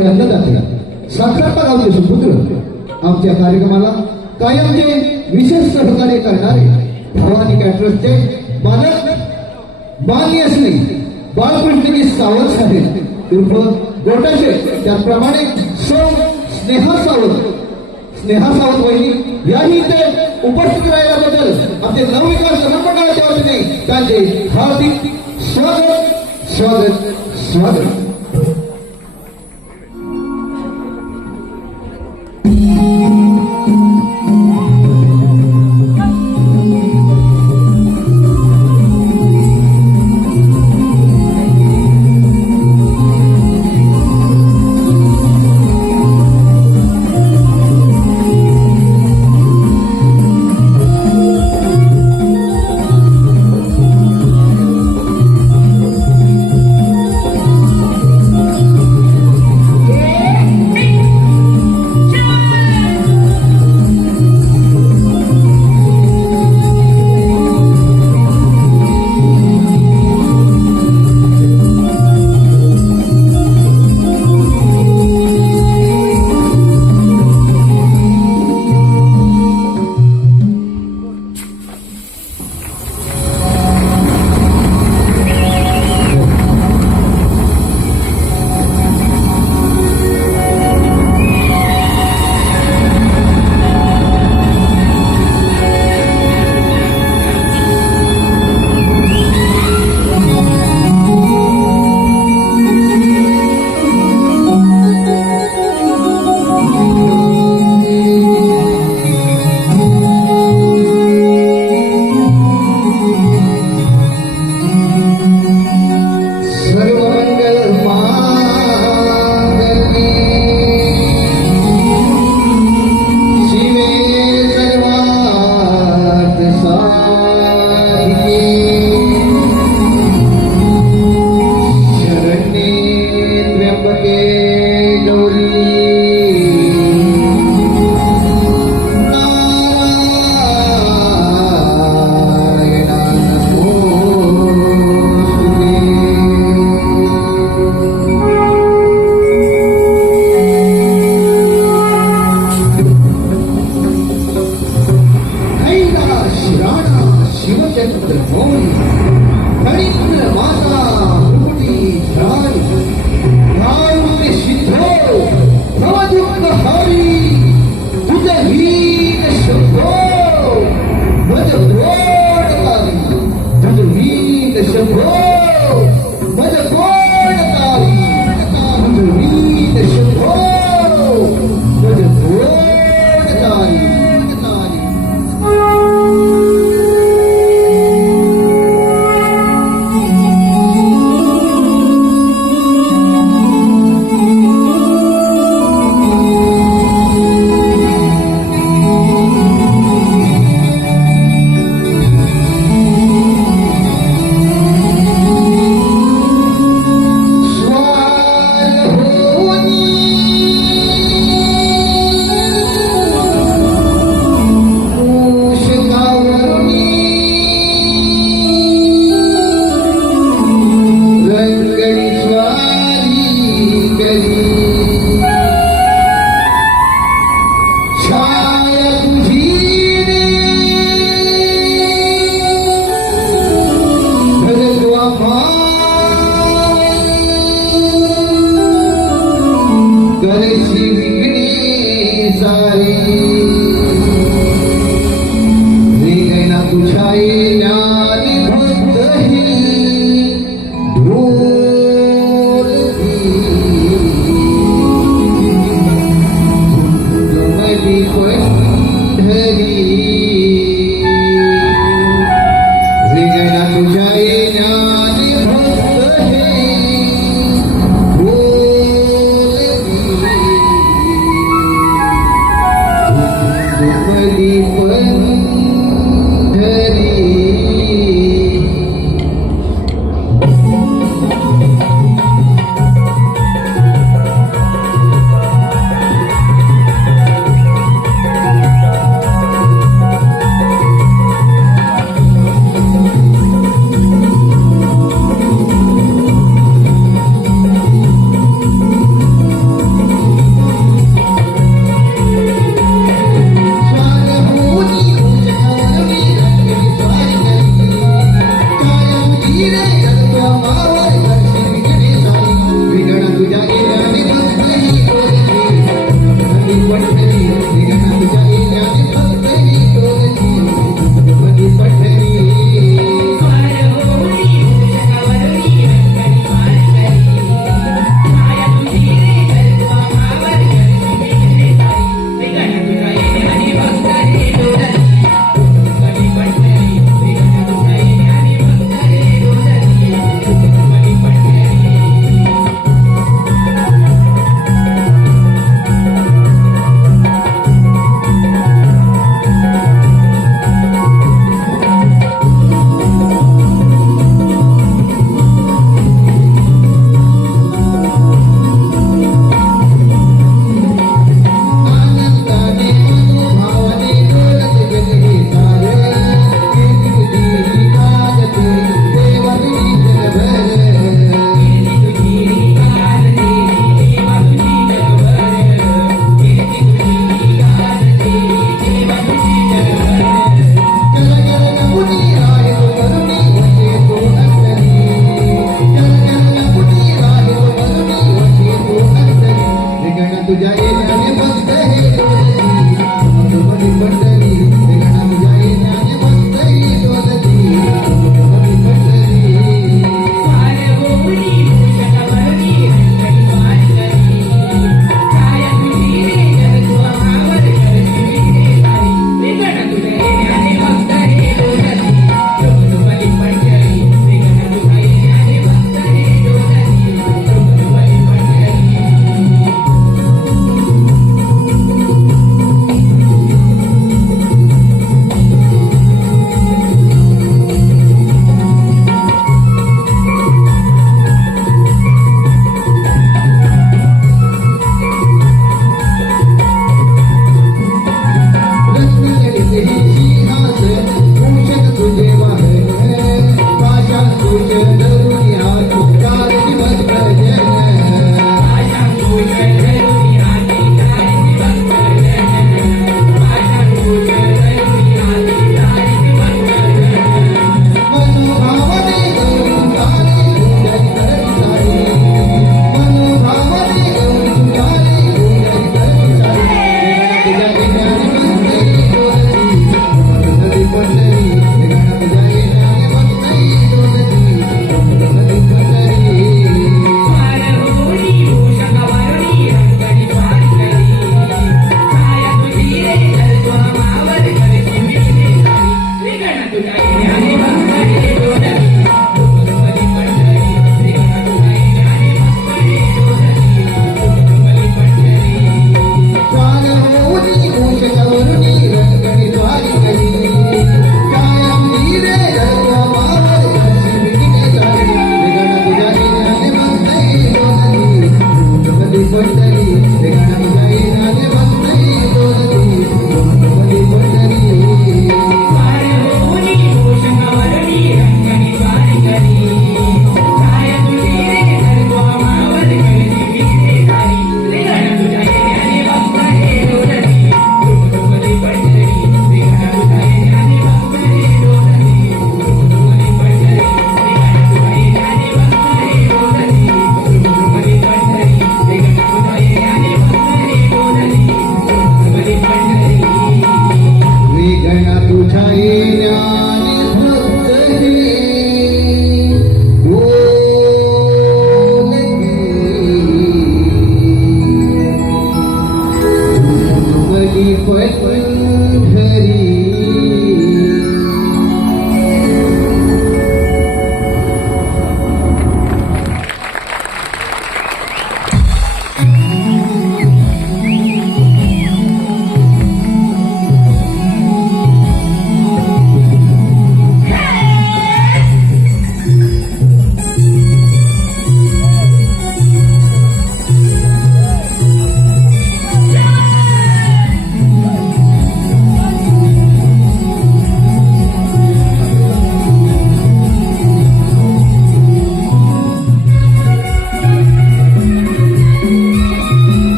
आमचे अन्नदाते साखरपा गावचे सुपुत्र आमच्या कार्यक्रमाला कायमचे विशेष सहकार्य करणारे भवानी कॅटरर्सचे मालक मान्य श्री बाळकृष्णजी सावंत साहेब उर्फ गोटाशे, त्याचप्रमाणे सौ स्नेहा सावंत वहिनी याही इथे उपस्थित राहिल्याबद्दल आमचे नवविकास जनमंडळाच्या वतीने त्यांचे हार्दिक स्वागत स्वागत स्वागत.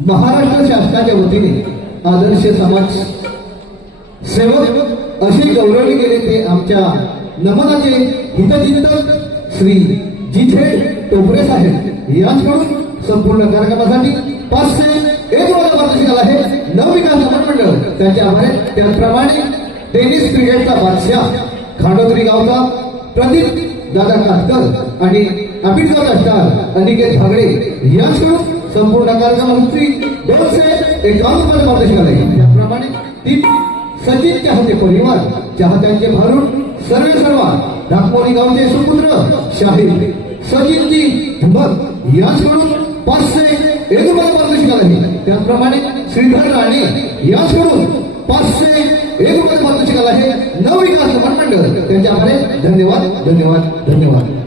महाराष्ट्र शासनाच्या वतीने आदर्श समाज सेवक असे गौरवले गेले ते आमच्या नमनाचे हितचिंतक श्री जिथे टोपरे साहेब यांच्याकडून संपूर्ण कार्यक्रमासाठी 501 पारितोषिक आहे. नवविकास मंडळ त्यांच्या आभार. त्याचप्रमाणे टेनिस क्रिकेटचा बादशाह खांडोत्री गावचा प्रदीप दादा कातकर आणि आंबेडकर स्टार अनिकेत भागडे यांच्याकडून संपूर्ण कार्यक्रमासाठी 251 पारितोषिक आहे. त्याप्रमाणे 3 सचिन चाहते परिवार चाहत्यांचे भारून सर्व ढाकमोरी गावचे सुपुत्र शाहीर सचिनजी धुमर यांच्याकडून 501 पारितोषिक आहे. त्याचप्रमाणे श्रीधर राणे यांच्याकडून 501 पारितोषिक आहे. नवविकास मंडळ त्यांच्या आभार. धन्यवाद धन्यवाद धन्यवाद.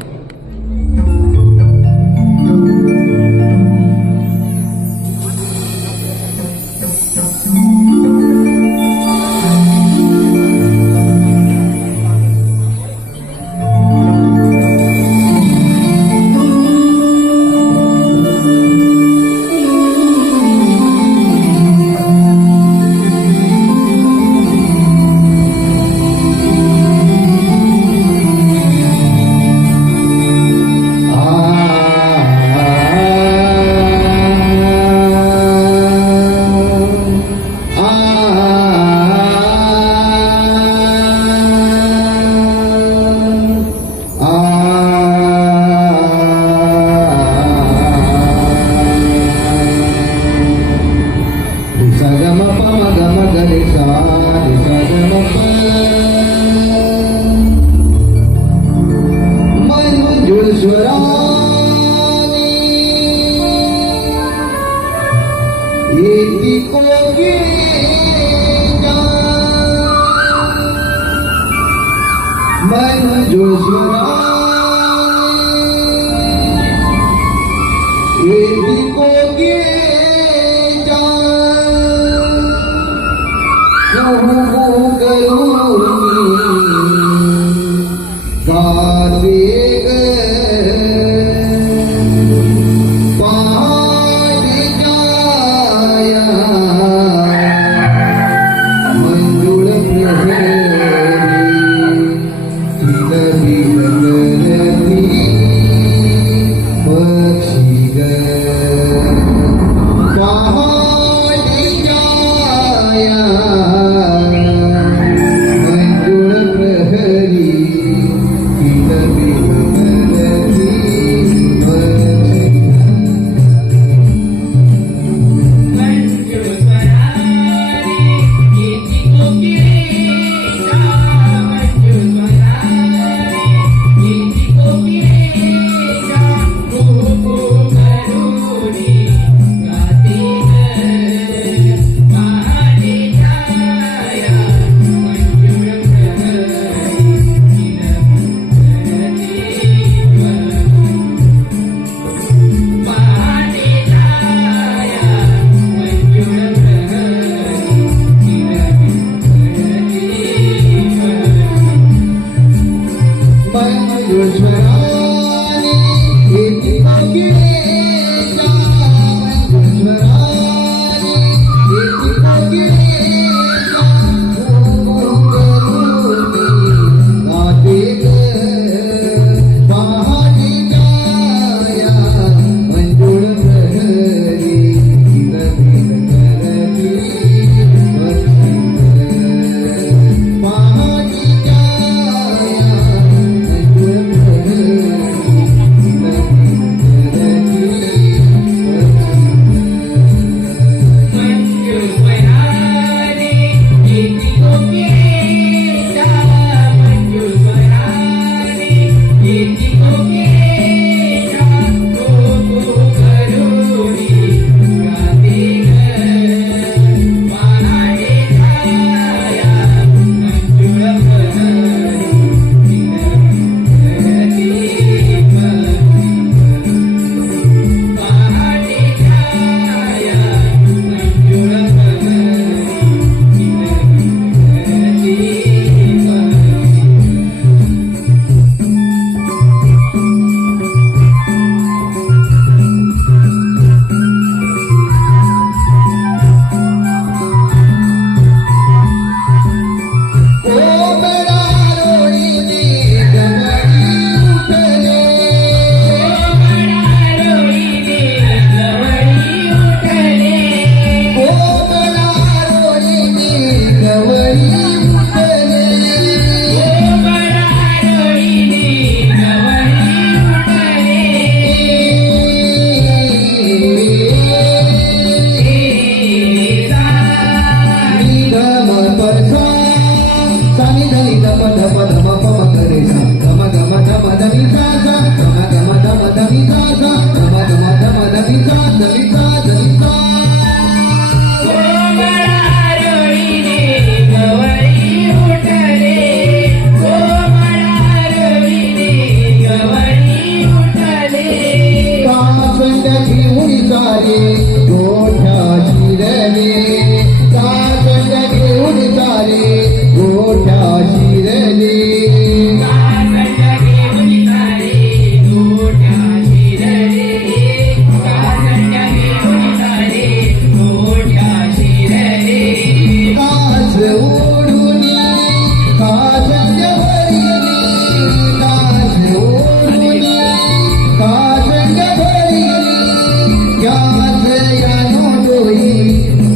होई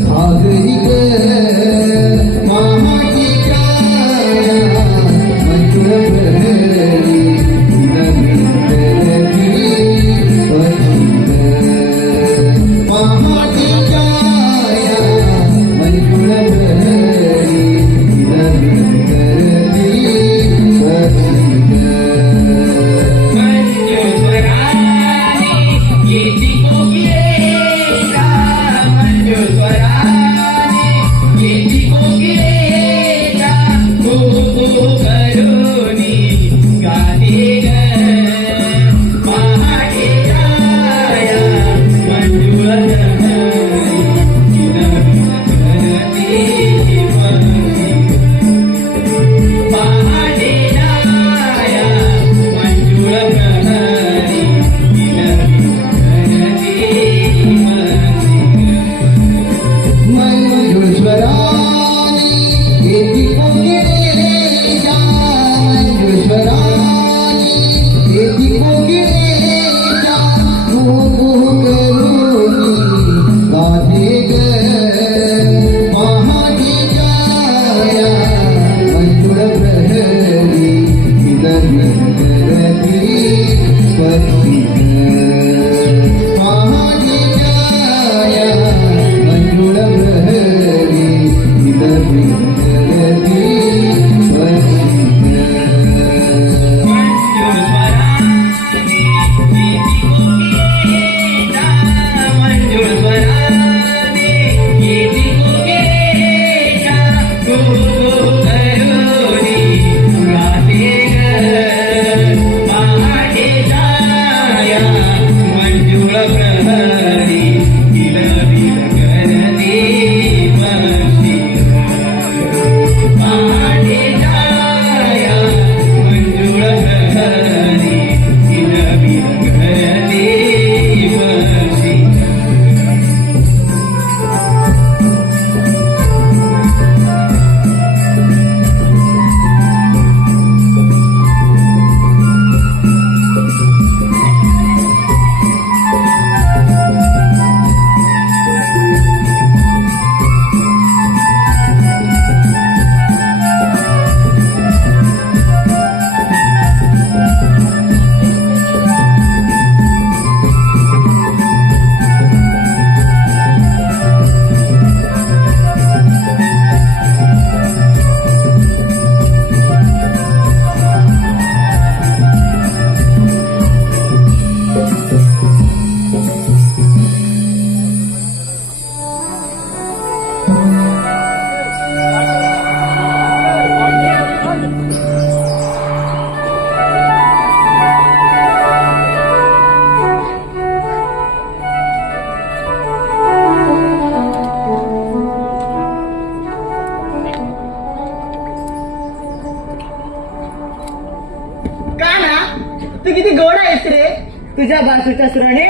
घागरी ग मामाची छाया मंजुळ प्रहरी नवीन मामाची छाया मंजुळ प्रहरी नवीन तू किती गोड आहेस रे. तुझ्या बाजूच्या सुराने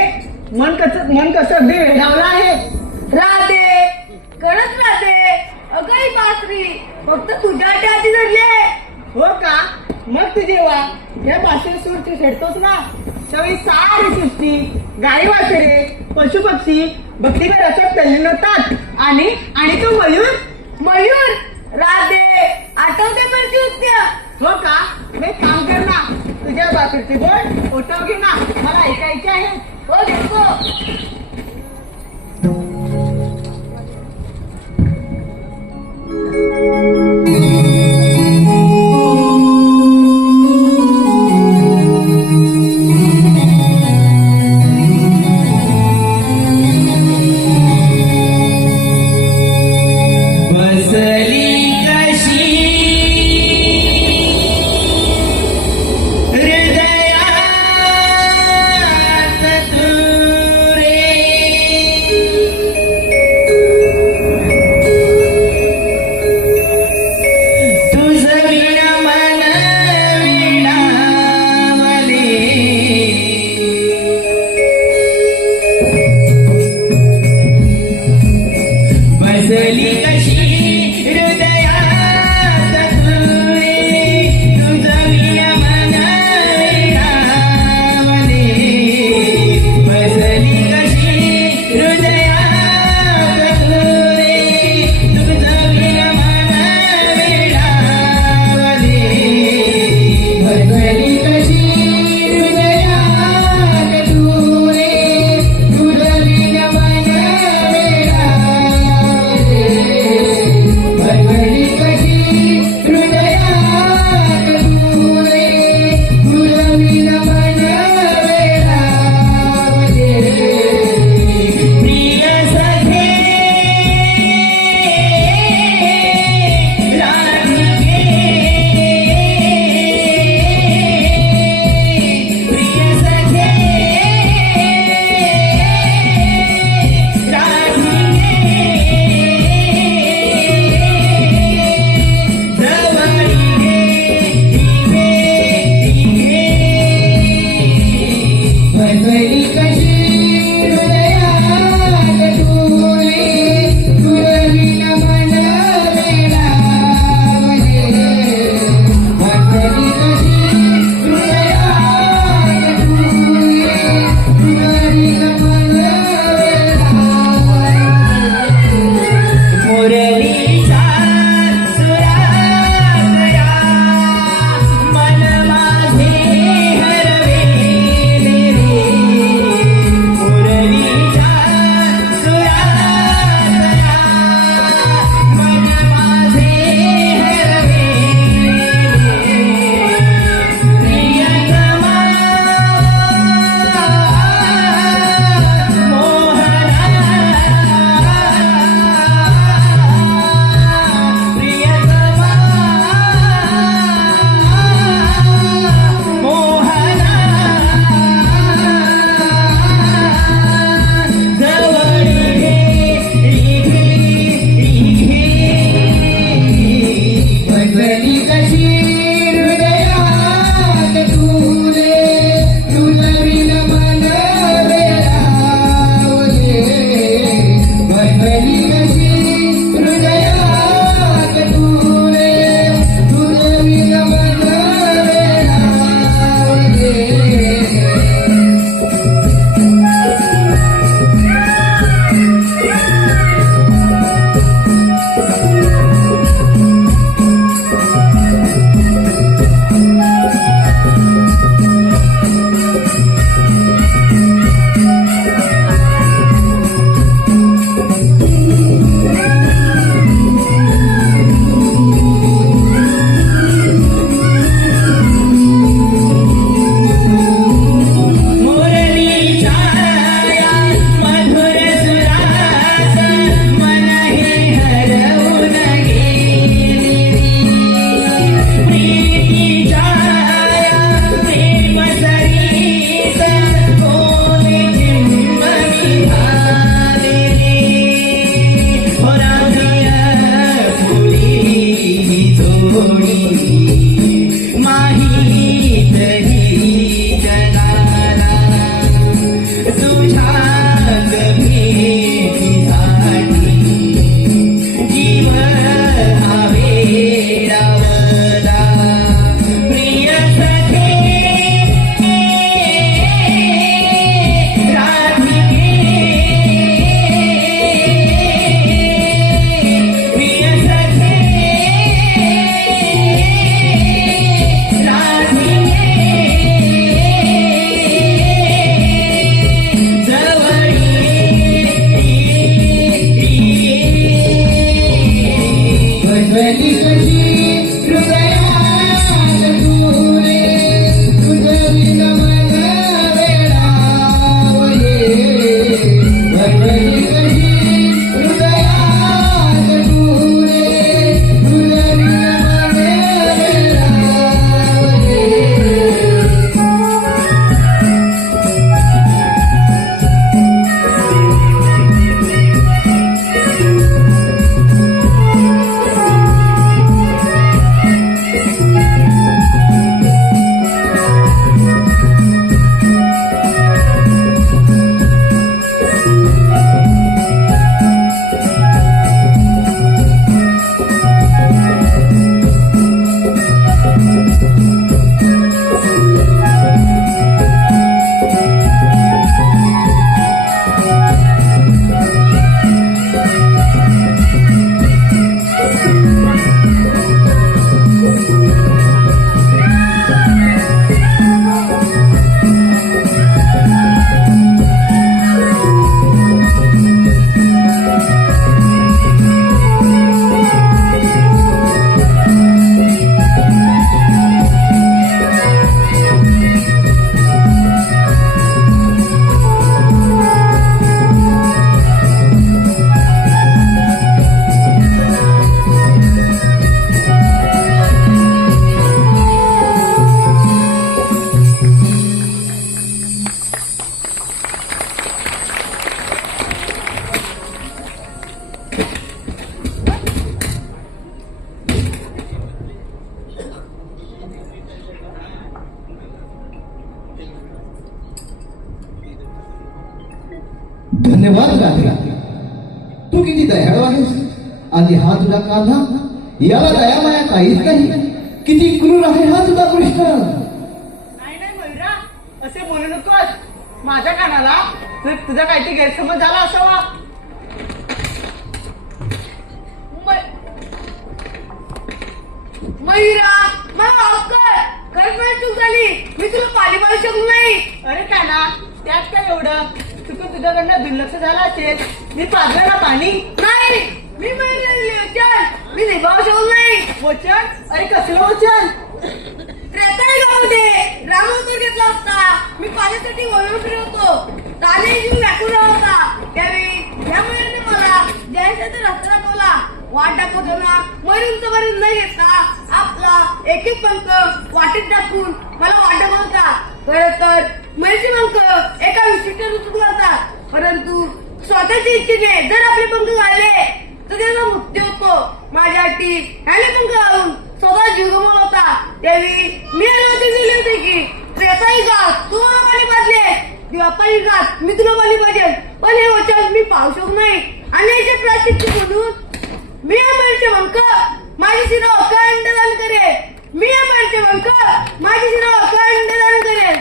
मन कसं अगदी वेढावलं आहे. राहते कळत राहते अगं ही बासरी फक्त तुझ्या हाती धरले. हो का. मग तू जेव्हा या बासरी सूर तू खेळतोस ना त्यावेळी सारी सृष्टी गाई वासरे पशु पक्षी भक्तीभर असं तल्लीन होतात. आणि तो मयूर राहते आठवते पण नृत्य. हो का. मी काम कर ना तुझ्या बासरीचे बोल ओटव घे ना मला ऐकायचे आहे. हो देखो धन्यवाद राधिका, तू किती दयाळू आहेस. आणि हा तुझा कान्हा, याला दयामाया काहीच नाही. किती क्रूर आहे हा तुझा कृष्ण. नाही नाही मयुरा, असे बोलू नकोस. माझ्या कानाला तुझा काहीतरी गैरसमज झाला असावा. मयुरा, मला माफ कर. खरंच माझी चूक झाली. मी तुला पाणी पाजू शकलो नाही. अरे काना, त्यात काय एवढं, चुकून तुझ्याकडनं दुर्लक्ष झालं असेल. मी पाजलं ना पाणी. नाही, मी मयुरीला दिले वचन. मी निभावू शकलो नाही. वचन? अरे कसलं वचन? त्रेतायुगामध्ये रामावतार घेतला असता. मी पाण्यासाठी वळून फिरवतो. राजाही जीव व्याकुळ होता. त्यावेळी या मयुरीने मला जायचं रस्ता दाखवला. वाट दाखवताना मयूरचं बरेच न घेता आपला एक एक पंख वाटेत दाखवून मला वाट दाखवता. खरं तर मयूरचे पंख एका विशिष्ट ऋतूत घालतात. परंतु स्वतःच्या इच्छेने जर आपले पंख घालले तर त्याचा मृत्यू होतो. माझ्यासाठी ह्याने पंख घालून स्वतः जीव गमावला होता. त्यावेळी मी अनुमती दिली होती की त्रेतायुगात तू मला पाणी पाजले, द्वापारयुगात मी तुला पाणी पाजेल. पण हे वचन मी पाहू शकतो नाही. आणि याचे प्राचित्य म्हणून मी अमरचे पंख माझी शिरा अखंड दान करेल. मी अमरचे पंख माझी शिरा अखंड दान करेल.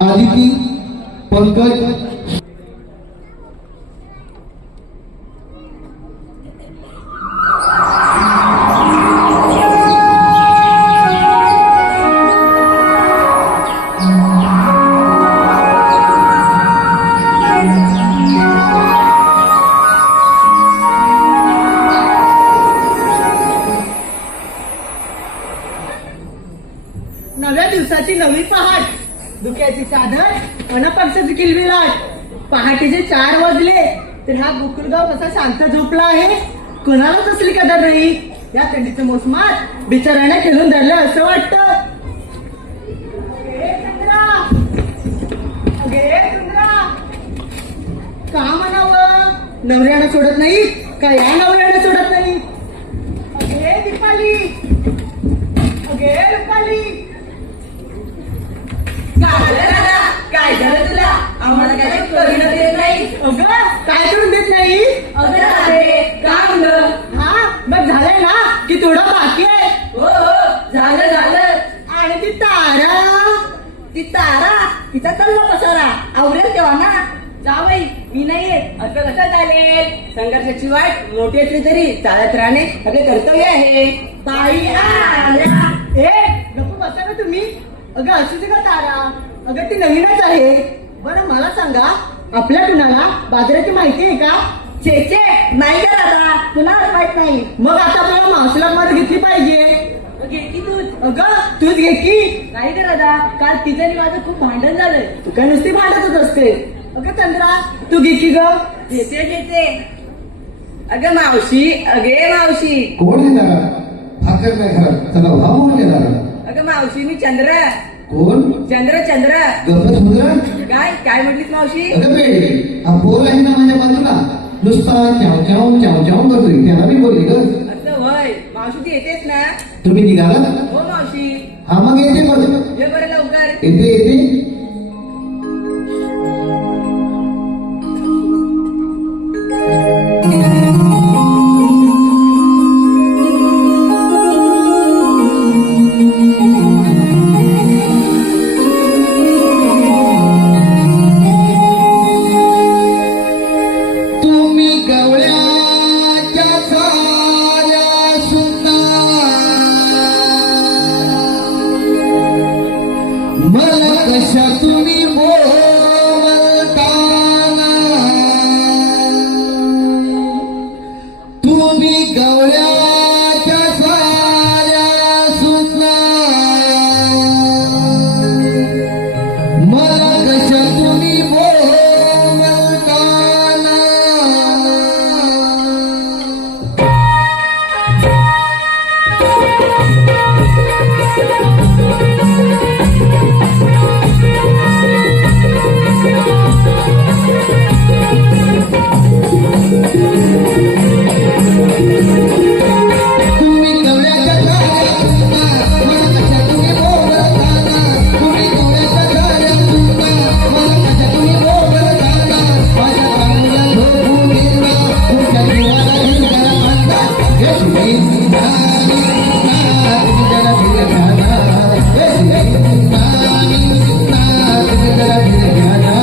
आदिती, पंकज, नव्या दिवसाची नवी पहाट, धुक्याची चादर अनपक्षाची किलबिलाट. पहाटेचे 4 वाजले तर हा गोकुळगाव कसा शांत झोपला आहे. कोणालाच असली कदर नाही. या थंडीच्या मोसमात बिचाऱ्याने खेळून धरलं असं वाटतं. का म्हणावं, नवऱ्यानं सोडत नाही का या नवऱ्यानं सोडत नाही. अगे दीपाली, अगे रुपाली, काय झालं तुला? आम्हाला काय करून देत नाही. अगं काय करून देत नाही. अगं राधे, काम हा मग झालंय ना की थोडं बाकी आहे. हो झालं. आणि ती तारा तिचा कल्ला पसारा आवरेल तेव्हा ना. जावई, मी नाहीये. असं कसं चालेल? संघर्षाची वाट मोठी असली तरी चालत राहणे आपले कर्तव्य आहे. बाई आल्या. गप्प बसा ना तुम्ही. अगं अशीच का तारा, अगं ती नवीनच आहे. बरं मला सांगा, आपल्या कुणाला बाजाराची माहिती आहे का. छे नाही का दादा, तुला माहित नाही. मग आता आपल्याला मावशीला मत घेतली पाहिजे. घेतली तूच. अगं तूच घे की. नाही का दादा, काल तिचं आणि माझं खूप भांडण झालं. तू काय नुसती भांडतच असते. अगं चंद्रा तू घे की ग. घेते अगं मावशी अगे मावशी कोण आहे दारात? भाकर नाही घरात, चला भाव म्हणले दारात. अगं मावशी मी चंद्र. कोण? चंद्र चंद्र. गप्पच मुद्रा. काय काय म्हटलीस मावशी? अगं बे, हा बोल आहे ना माझ्या बाजूला, नुसता चाव चाव चाव चाव करतोय, त्याला मी बोलली ग. असं होय मावशी ती येतेस ना? तुम्ही निघाला? हो मावशी. हा मग येते मग. ये बरं लवकर. येते येते. तुम्ही गवळ्याच्या साऱ्या सुना मला कशा तुम्ही बोलताना. तुम्ही गवळ्याच्या साऱ्या सुना मला कशा तुम्ही बोलताना. तुम्ही गवळ्याच्या साऱ्या सुना मला कशा तुम्ही बोलताना. तुम्ही गवळ्याच्या साऱ्या सुना मला कशा तुम्ही बोलताना. माझ्या कानाला झोपून गेला तुमच्या जीवाला हिंडा बांधला. हे तुम्ही नामी ना तुम्ही जरा धीरे घ्या ना. हे तुम्ही नामी ना तुम्ही जरा धीरे घ्या ना.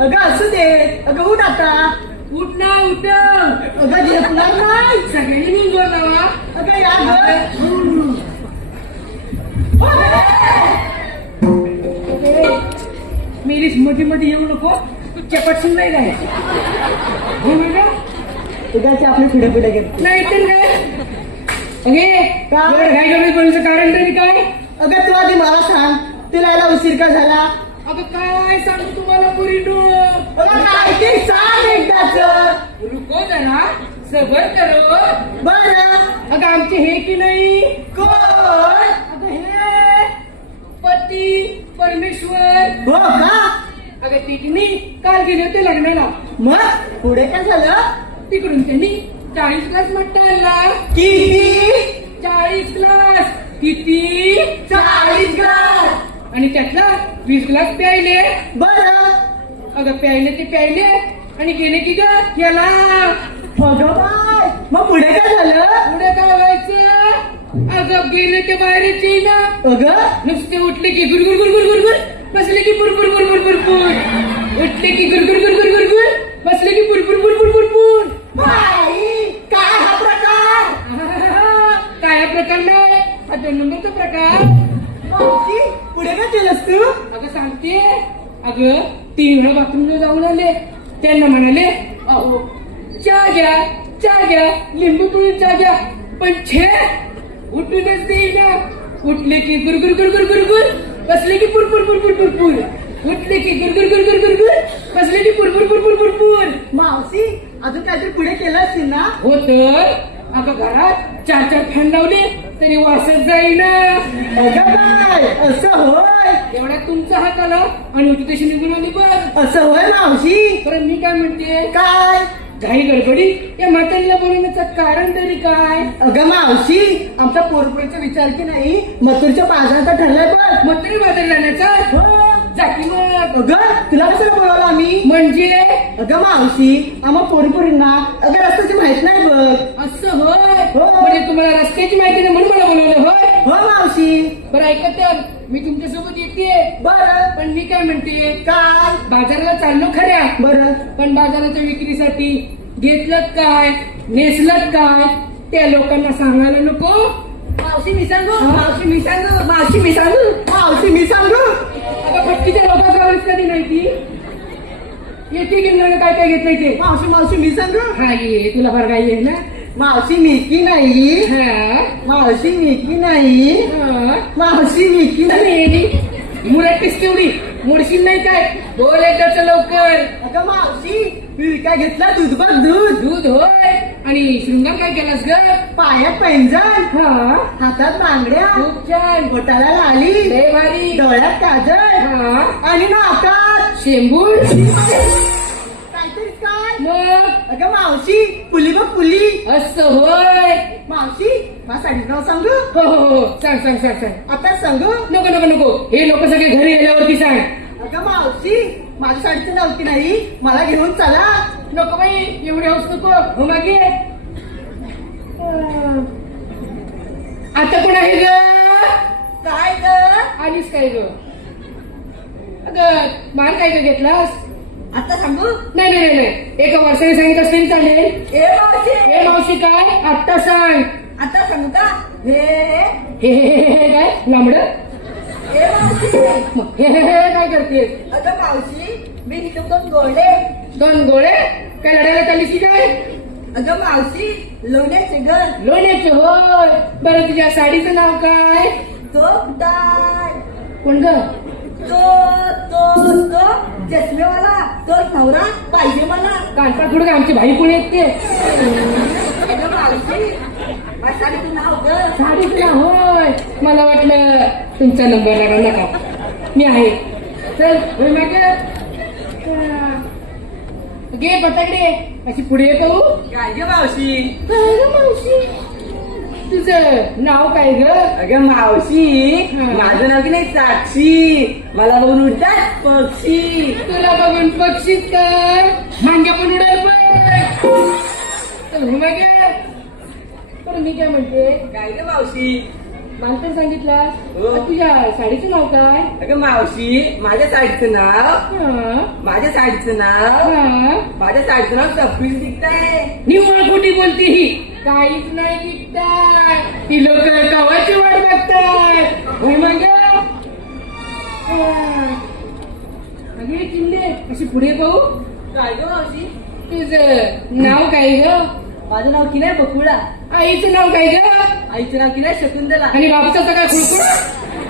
अगं असू दे. अगं उठ आता. उठ ना उठ. अगं झेपणार नाही. सगळ्यांनी मी बोलावा. अगं या गं. मेरीच मध्ये मध्ये येऊ नको. तू चपटशील नाही काय हो मॅडम. उगाचे आपले पिढे पिढे गेले. नाही तर काय अगे घाई गडबड बोलण्याचं कारण तरी काय. अगं तू आधी मला सांग, तुला यायला उशीर का झाला? अगं काय सांगू तुम्हाला पुरीनो. मला काय ते सांग एकदाच. रुको जरा सबर करो. बरं. अगं आमचे हे की नाही. कोण? अगं हे पती परमेश्वर. हो का? अगं ते की नाही काल गेले होते लग्नाला. मग पुढे काय झालं? तिकडून त्यांनी 40 ग्लास मट्टा आणला. किती? 40 ग्लास. किती 40 ग्लास. आणि त्यातला 20 ग्लास प्यायले. बरं. अगं प्यायले ते प्यायले आणि गेले की ग याला. अगं बाय, मग पुढे काय झालं? पुढे काय व्हायचं? अगं गेले ते बाहेरच येईना. अगं नुसते उठले की गुरगुर गुरगुर गुरगुर, बसले की बुरबुर बुरबुर बुरबुर, उठले की गुरगुर गुरगुर गुरगुर, बसले की बुरबुर बुरबुर बुरबुर. बाई, काय हा प्रकार? काय प्रकार नाही, हा 2 नंबरचा प्रकार. मावशी, पुढे काय केलंस तू? अगं सांगते. अगं 3 वेळा बाथरूमला जाऊन आले. त्यांना म्हणाले अहो चहा घ्या, चहा घ्या, लिंबू पिळून चहा घ्या. पण छे उठूनच देईना. उठले की गुरगुर गुरगुर गुरगुर, बसले की पुरपुर पुरपुर पुरपुर, उठले की गुरगुर गुरगुर गुरगुर, बसले की पुरपुर पुरपुर पुरपुर. मावशी, अजून काहीतरी पुढे केलं असतील ना? हो तर अगं घरात 4 फॅन लावले तरी वासच जाईना. अगं बाय, असं होय. एवढ्यात तुमचा हात आला आणि होती तशी निघून आली बघ. असं होय मावशी. कारण मी काय म्हणते, काय? घाई गडबडी या म्हातारीला बोलवण्याचं कारण तरी काय? अगं मावशी, आमच्या पोरपुरीचा विचार की नाही मथुरच्या बाजारात ठरलाय बघ. म्हातारी बाजार जाण्याचा हो. जाती मग. अगं तुला कशाला बोलावलं आम्ही? म्हणजे अगं मावशी, आम्हा पोरपुरींना अगं रस्त्याची माहित नाही बघ. असं होय. हो. म्हणजे तुम्हाला रस्त्याची माहिती नाही म्हणून मला बोलवलं होय. हो मावशी. बरं ऐका तर, मी तुमच्यासोबत येते. बरं. पण मी काय म्हणते, काय? बाजाराला चाललो खऱ्या, बरं. पण बाजाराच्या विक्रीसाठी घेतलं काय, नेसलं काय, त्या लोकांना सांगायला नको. मावशी मी सांगू. मावशी मी सांगू, मावशी मी सांगू. मावशी मी सांगू. अगं पट्टीच्या लोकांचा आवाज कधी नाही ती येते की नाही काय काय घेतलंय ते. मावशी मी सांगू. हा ये, तुला फार काही आहे ना. मावशी मिकी नाही. हा मावशी मिकी नाही. हा. मावशी मिकी नाही. आणि मुरट्टीस तेवढी मोडशील नाही काय. बोल एकदाच लवकर. अगं मावशी, मी काय घेतला दूध बघ दूध. दूध होय. आणि शृंगार काय केलास ग? पायात पैंजण, हा हातात बांगड्या, खूप छान, बोटाला लाली, लय भारी. डोळ्यात काजळ हा आणि नाकात शेंबूड. काहीतरी काय. मग अगं मावशी, पुली बघ पुली. असं होय. मावशी, माझ्या साडीचं नाव सांगू? हो हो हो, सांग सांग सांग सांग. आता सांगू? नको नको नको, हे लोक सगळे घरी गेल्यावरती सांग. अगं मावशी, माझ्या साडीचं नाव की नाही, मला घेऊन चला. नको बाई, एवढे हौस नको. हो मागे आता कोण आहे ग? काय ग? आलीस काय ग? अगं मार काय ग घेतलास? आता सांगू. नाही नाही नाही नाही, एका वर्षाने सांगितलं असतं तरी चालेल. ए मावशी. हे मावशी काय आत्ता सांग. आता सांगू का? हे हे काय लांबड? ए मावशी. हे काय करतेस? अगं मावशी, मी इथे 2 गोळे. 2 गोळे काय लढायला चालीस की काय? अगं मावशी, लोण्याचे घर. लोण्याचे होय. बरं तुझ्या साडीचं नाव काय? तो कुठाय? कोण ग? तो चष्मेवाला, तो नवरा पाहिजे मला. कानपा थोडं आमचे भाई कोण आहेत ते? अगं मावशी, माझ्या साडीचं नाव ग. साडीचं नाव होय. मला वाटलं तुमचा नंबर लागला नका. मी आहे. चल होय मागे घे पताकडे. अशी पुढे येतो. काय ग मावशी? काय ग मावशी, तुझं नाव काय ग? अगं मावशी, हा. माझं नाव की नाही साक्षी. मला बघून उडतात पक्षी. तुला बघून पक्षीच काय मांग्या पण उडाल पण मागे. पण मी काय म्हणते, काय ग मावशी? मला तर सांगितलं हो. तुझ्या साडीचं नाव काय? अगं मावशी, माझ्या साडीचं नाव हा माझ्या साडीचं नाव हा. माझ्या साडीचं नाव सप्पीस दिसतंय. निव्वळ खोटी बोलती ही. काहीच नाही दिसताय. ही लोक कवाची वाट बघताय. होय मग अगे चिंदे अशी पुढे पाहू. काय ग मावशी? तुझं नाव काय ग? माझं नाव की नाही बकुळा. आईचं नाव काय ग? आईचं नाव की नाही शकुंतला. आणि बाबाचं काय खुळकुळा?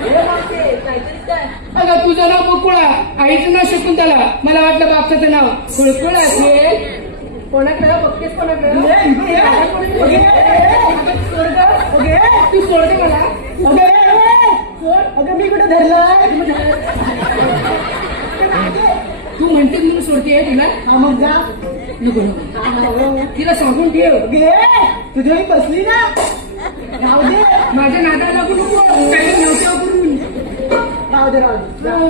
हे मावशी, काहीतरी काय. अगं तुझं नाव बकुळा, आईचं नाव शकुंतला. मला वाटलं बापचं नाव खुळकुळ असेल. कोणाकडं बघतेस कोणाकडं? तू सोडते मला. अगं मी कुठे धरलं? तू म्हणते म्हणून सोडते तुला. हा मग जा. नको नको, तिला सांगून ठेव. घे, तुझ्या बसली ना. राहू दे. माझ्या नादाला लागू नको काही नव्हत्या करून राहू दे, राहू दे. हा.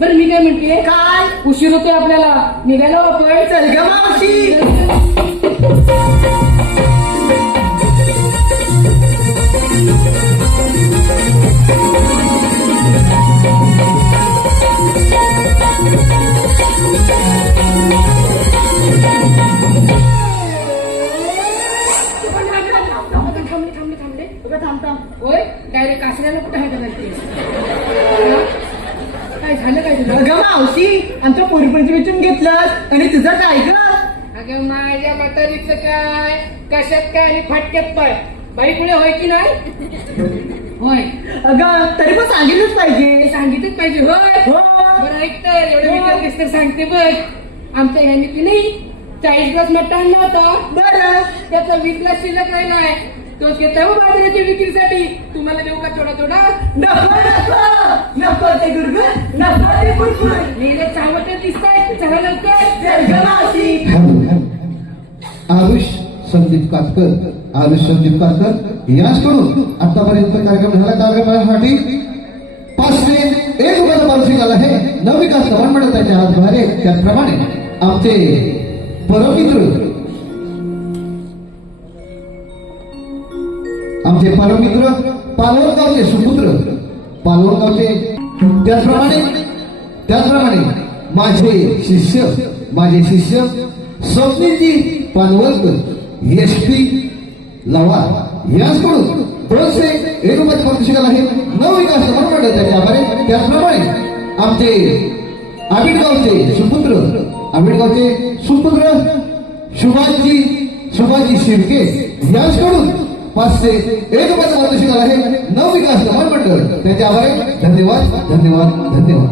बरं मी काय म्हणते काय उशीर होतोय आपल्याला निघायला आपण चल ग मावशी. थांबले अगं थांब थांब. होय डायरेक्ट कासऱ्याला कुठे हात घालते काय झालं काय तुला अगं मावशी आमच्या पोरीपंच विचारून घेतलं आणि तुझं काय ग. अगं माझ्या म्हातारीचं काय कशात काय आणि फाटक्यात पाय बाई पुढे होय की नाही होय अगं तरी पण सांगितलंच पाहिजे. सांगितलंच पाहिजे होय हो बरं ऐक तर एवढं विचारतेस तर सांगते बघ आमच्या ह्याने की नाही 40 ग्लास मट्टा आणला होता बरं त्याचा 20 ग्लास शिल्लक राहिलाय तोच घेताय हो बाजाराच्या विक्रीसाठी तुम्हाला देऊ का थोडा थोडा नको नको नको ते गुरगुर नको ते गुरगुर. नीला चावट दिसताय चला लवकर चल ग मावशी. आरुष संदीप कातकर आरुष संदीप कातकर याचकडून आतापर्यंत कार्यक्रम झाला. कार्यक्रमासाठी 501 रुपयाला पारितोषिक आलं आहे. नवविकास गव्हर्नमेंट म्हणत त्याच्या हात बाहेर आहे. त्याचप्रमाणे आमचे परममित्र पालवणगावचे सुपुत्र पालवणगावचे त्याचप्रमाणे माझे शिष्य स्वप्नीलजी पानवलकर एसपी लवार याचकडून 201 रुपयाचे पारितोषिक आलं आहे. नवविकास गव्हर्नमेंट त्याचे आभार आहे. त्याचप्रमाणे आमचे आबिडगावचे सुपुत्र सुभाषजी शिर्के याचकडून 501 रुपयाचं पारितोषिक आलं आहे. नवविकास गव्हर्नमेंट त्याचे आभार आहे. धन्यवाद धन्यवाद धन्यवाद.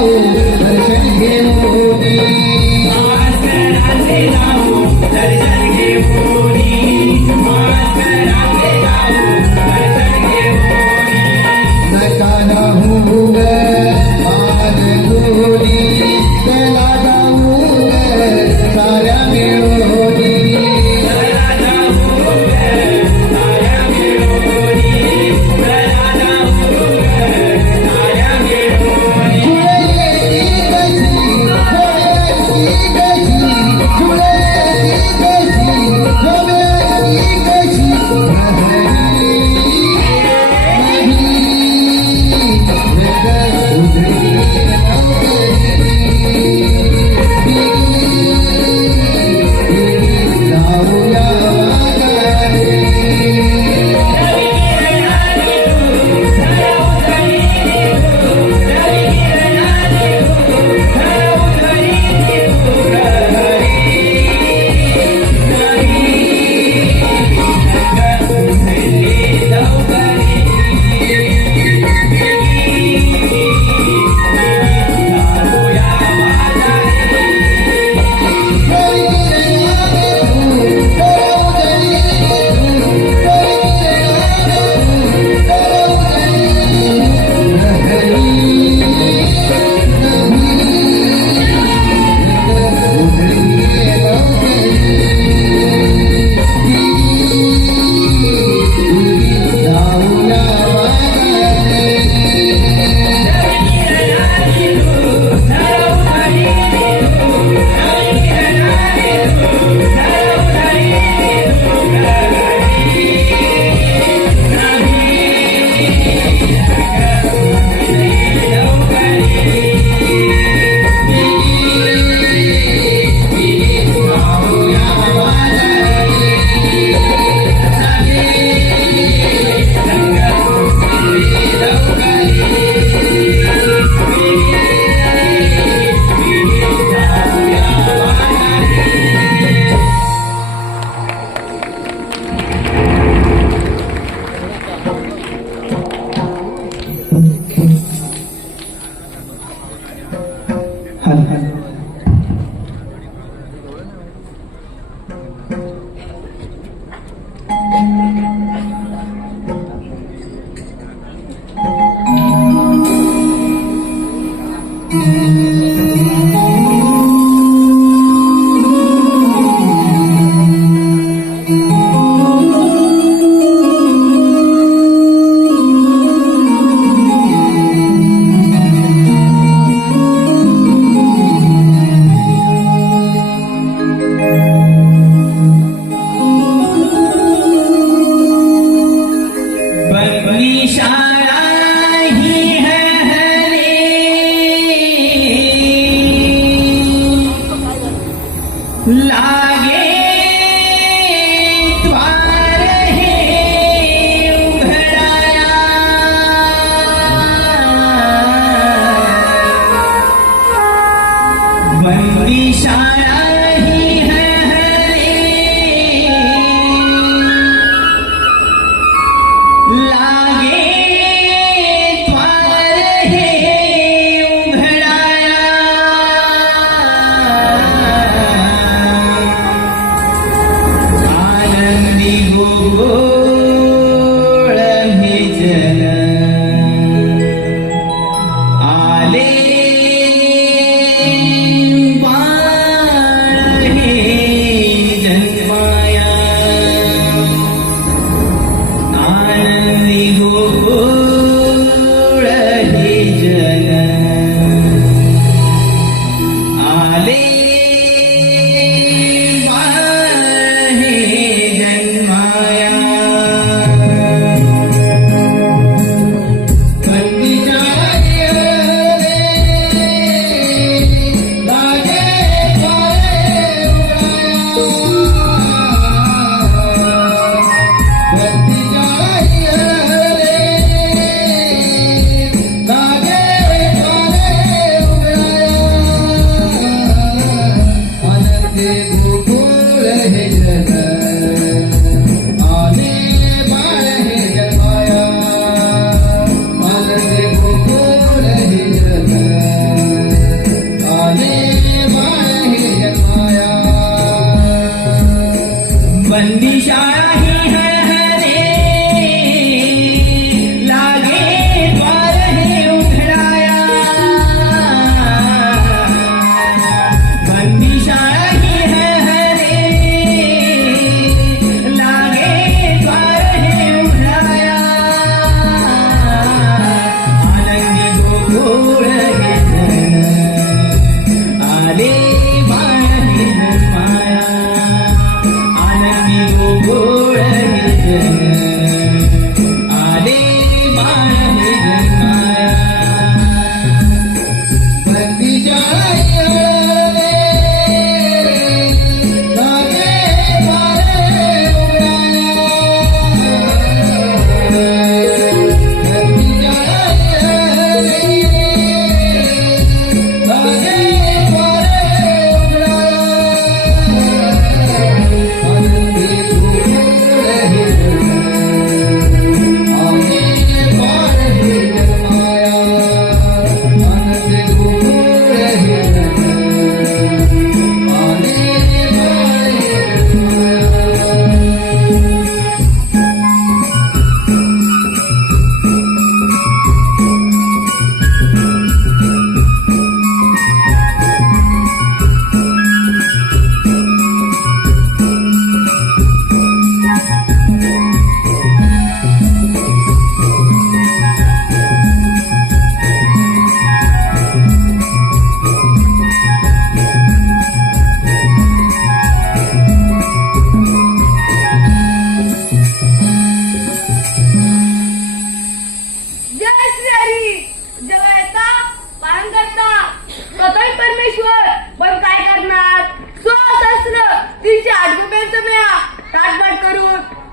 जाऊ दर्शन घेऊनी नका जाऊ ग आज गोरी त्याला जाऊ ग साऱ्या मिळूनी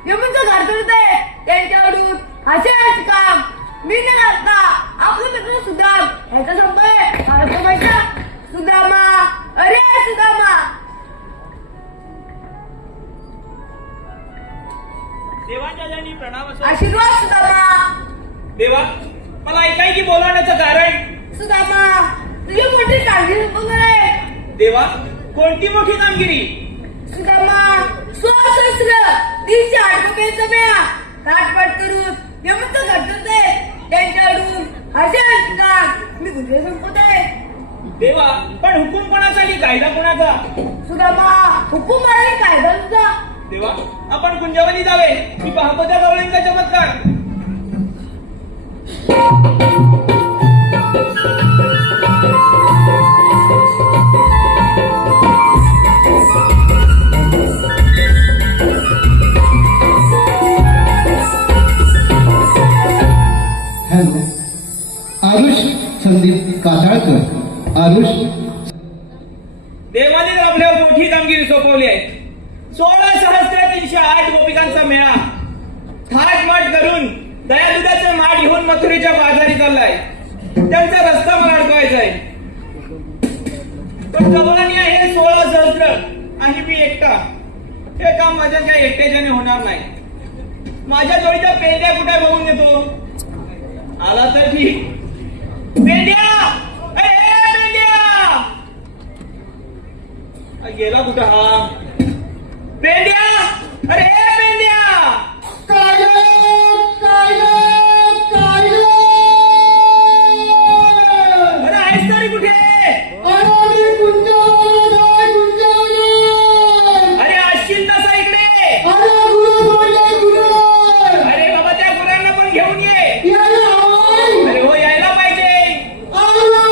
यमुनचं घर करते त्यांच्याकडून असेच काम मी न लागता आपलं मित्र सुदाम ह्याचा संबंध अर्थ माहिती सुदामा अरे सुदामा देवाच्या जणी प्रणाम असो. आशीर्वाद सुदामा देवा मला ऐकायची बोलावण्याचं कारण. सुदामा तुझी मोठी काळजी संपवणार आहे देवा कोणती मोठी कामगिरी. सुदामा 16 308 रुपयाचा मेळा काटपाट करून यमुनचं घर करते त्यांच्याकडून असेच काम मी गुन्हे संपवते देवा पण हुकूम कोणाचा कायदा कोणाचा. सुदामा हुकूम आहे कायदा तुझा देवा आपण कुंजवली जावे. मी पाहतो त्या गवळींचा चमत्कार. हॅलो आरुष संदीप कासाळकर. आरुष देवाने आपल्यावर मोठी कामगिरी सोपवली आहे. 16,308 गोपिकांचा मेळा थाटमाट करून दया दुधाचे माठ घेऊन मथुरेच्या बाजारी चाललाय. त्यांचा रस्ता मला अडकवायचा आहे. पण कमानी आहे 16 सहस्त्र आणि मी एकटा. हे काम माझ्या काही एकट्याच्याने होणार नाही. माझ्या जोडीच्या पेंड्या कुठे बघून येतो. आला तर ठीक. पेंड्या ए, पेंड्या गेला कुठं हा पेंड्या. अरे पेंड्या अरे आहेस तरी कुठे. अरे असशील तसा इकडे. अरे बाबा त्या गुरांना पण घेऊन ये. अरे हो यायला पाहिजे. आलो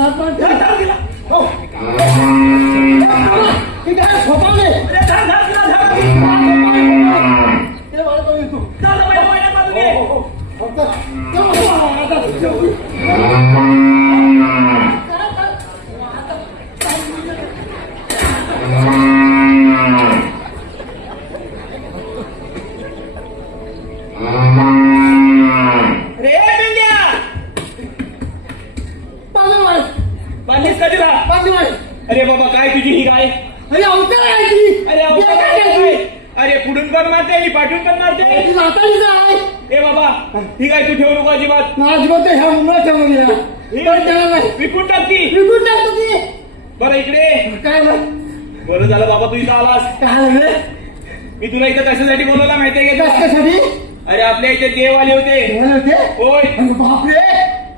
जात मान धर, धर तिला. हो. ठीक आहे झोपावले अरे धर, धर तिला, धर. ते मला तो येतो चल, बाई, बाई, बाजूला ये. फक्त तेव्हा रे पिंड्या, बांधलीस का तिला? अरे बाबा काय तुझी ही काय? अरे अवतार आहे ती. अरे अहो, काय काय करायची? काय? अरे पुढून पण मारते आणि पाठवून पण मारते. ती नाताळीचं आहे. ए बाबा ठीक आहे, तू ठेवू नको अजिबात. माझी बोलते ह्या उमराच्या मध्ये पण त्याला नाही विकून टाकती. विकून टाकतो ती. बरं इकडे काय नाही बरं झालं बाबा तू इथं आलास. काय रे मी तुला इथं कशासाठी बोलवला माहितीये का? कशासाठी अरे आपल्या इथे देव आले होते. बोल होते होय, अरे बापरे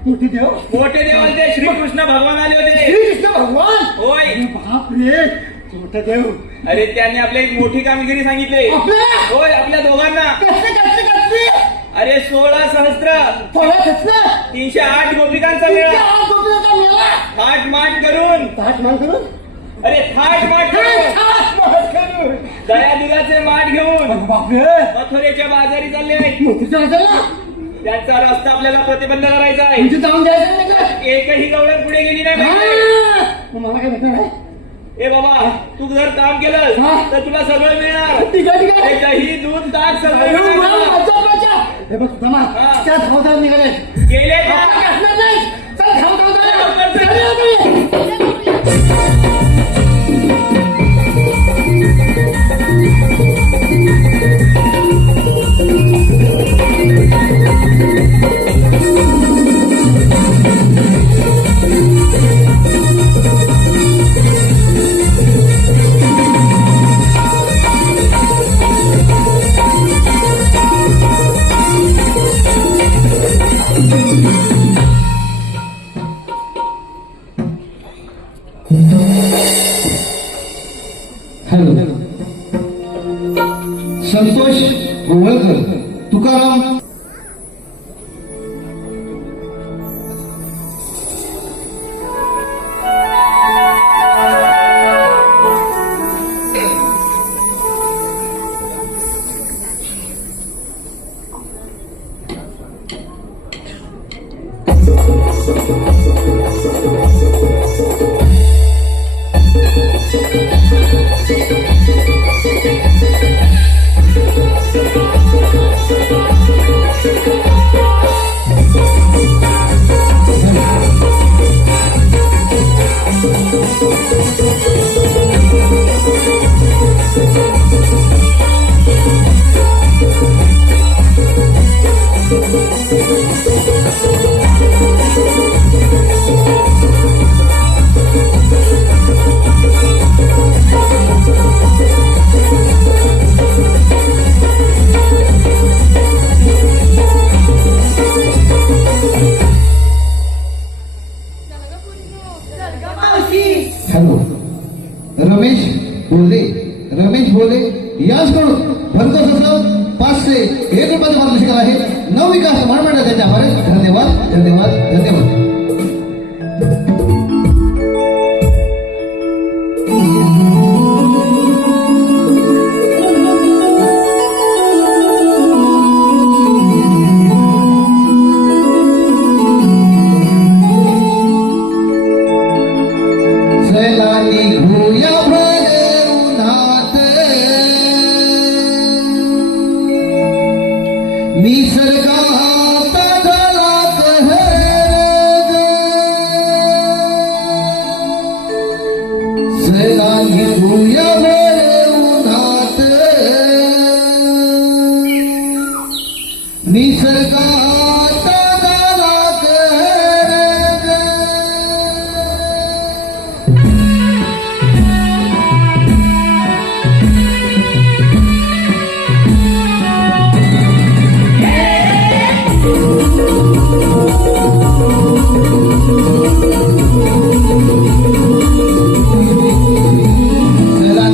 मोठी देव मोठे देव आले होते. श्रीकृष्ण भगवान आले होते. श्रीकृष्ण भगवान होय. अरे बापरे मोठा देव अरे त्यांनी आपल्या एक मोठी कामगिरी सांगितली. आपल्या होय, आपल्या दोघांना. कसले अरे 16 सहस्त्र थोडा कसलं 308 गोपिकांचा मेळा मेला थाट माट करून. ताट मान करून अरे थाट माट करून करून दया दुधाचे माठ घेऊन बापरे मथुरेच्या बाजारी चालले आहेत. मोठीचं असेल ना त्यांचा रस्ता आपल्याला प्रतिबंध करायचा आहे. तुमची जाऊन द्यायचं नाही का एकही गवळण पुढे गेली नाही पाहिजे. मला काय भेटणार आहे ए बाबा तू जर काम केलं हा. तर तुला सगळं मिळणार. ठीक आहे ठीक आहे ते दही दूध ताक सगळं अरे वा, मिळणार. मजा. हे बघ तमा हा. त्या धावधाव निघाले गेले का? आपण असणार नाही चल धावधाव लवकर चल. हॅलो संतोष गोवळकर तुकाराम हॅलो रमेश बोले याचकडून भरतोस असं 5 ते 1 रुपयाचं मार्गदर्शन आहे. नवविकास महामंडळ त्यांच्या आभार. धन्यवाद धन्यवाद धन्यवाद. सैलानी भूया भरे उन्हात निसर्गात झाला कहर ग. सैलानी भूया भरे उन्हात निसर्गात झाला कहर ग. चला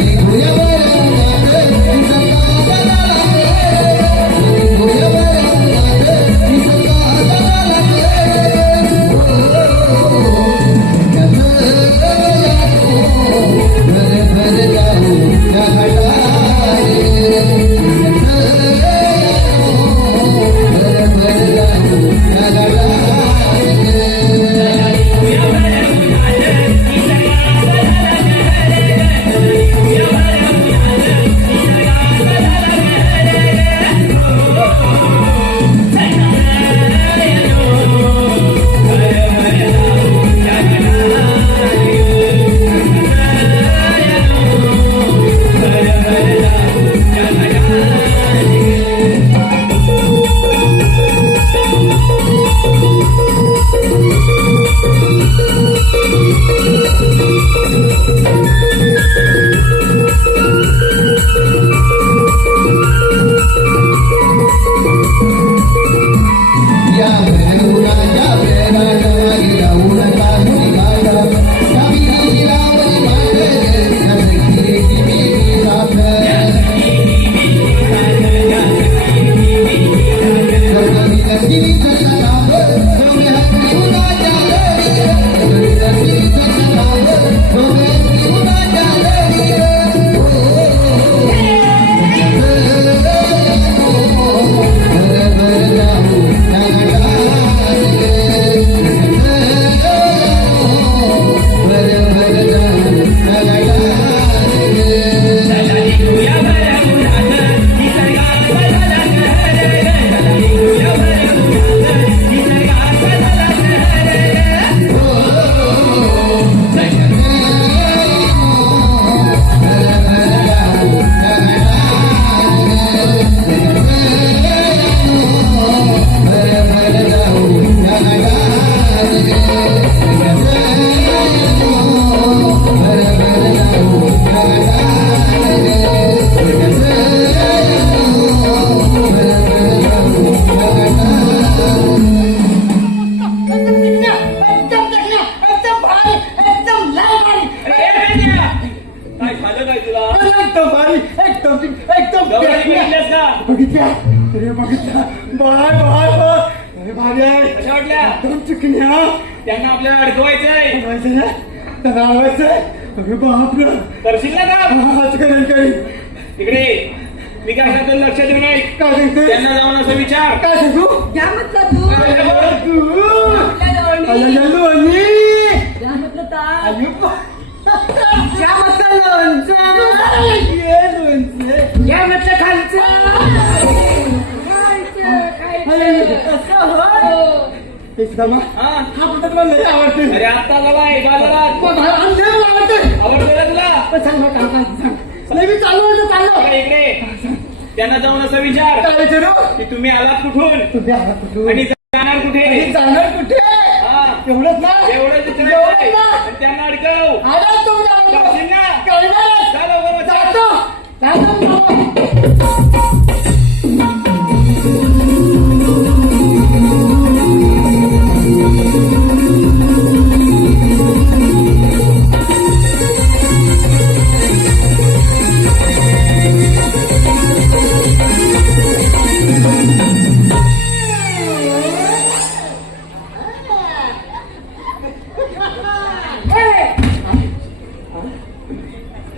बघितल्या अरे बघितल्या बाय बाय बाय अरे भारी आहे कशा वाटल्या दोन चुकण्या त्यांना आपल्याला अडकवायचंय अडवायचं ना त्यांना अडवायचंय अरे बापरे करशील ना का आज काही तिकडे मी काय सांगतो लक्ष देऊ नये काय सांगते त्यांना जाऊन असं विचार काय सांगू घ्या म्हटलं तू तू आपल्या आया जवळ लोणी घ्या म्हटलं ताट ज्या मस्त लोणचं या म्हटलं खालचं हा हा पुस्तक मला लई आवडते अरे आता झालाय बाजारात आवडते आवडतोय ना तुला सांग ना काम सांग नाही मी चालू चाललो काय इकडे त्यांना जाऊन असं विचार काय विचारू की तुम्ही आलात कुठून तुम्ही आला कुठून आणि जाणार कुठे आणि जाणार कुठे हा एवढंच ना एवढं एवढंच ना आणि त्यांना अडकव आला तुम्ही आला. करशील ना करणारच. चला बरोबर जातो जातो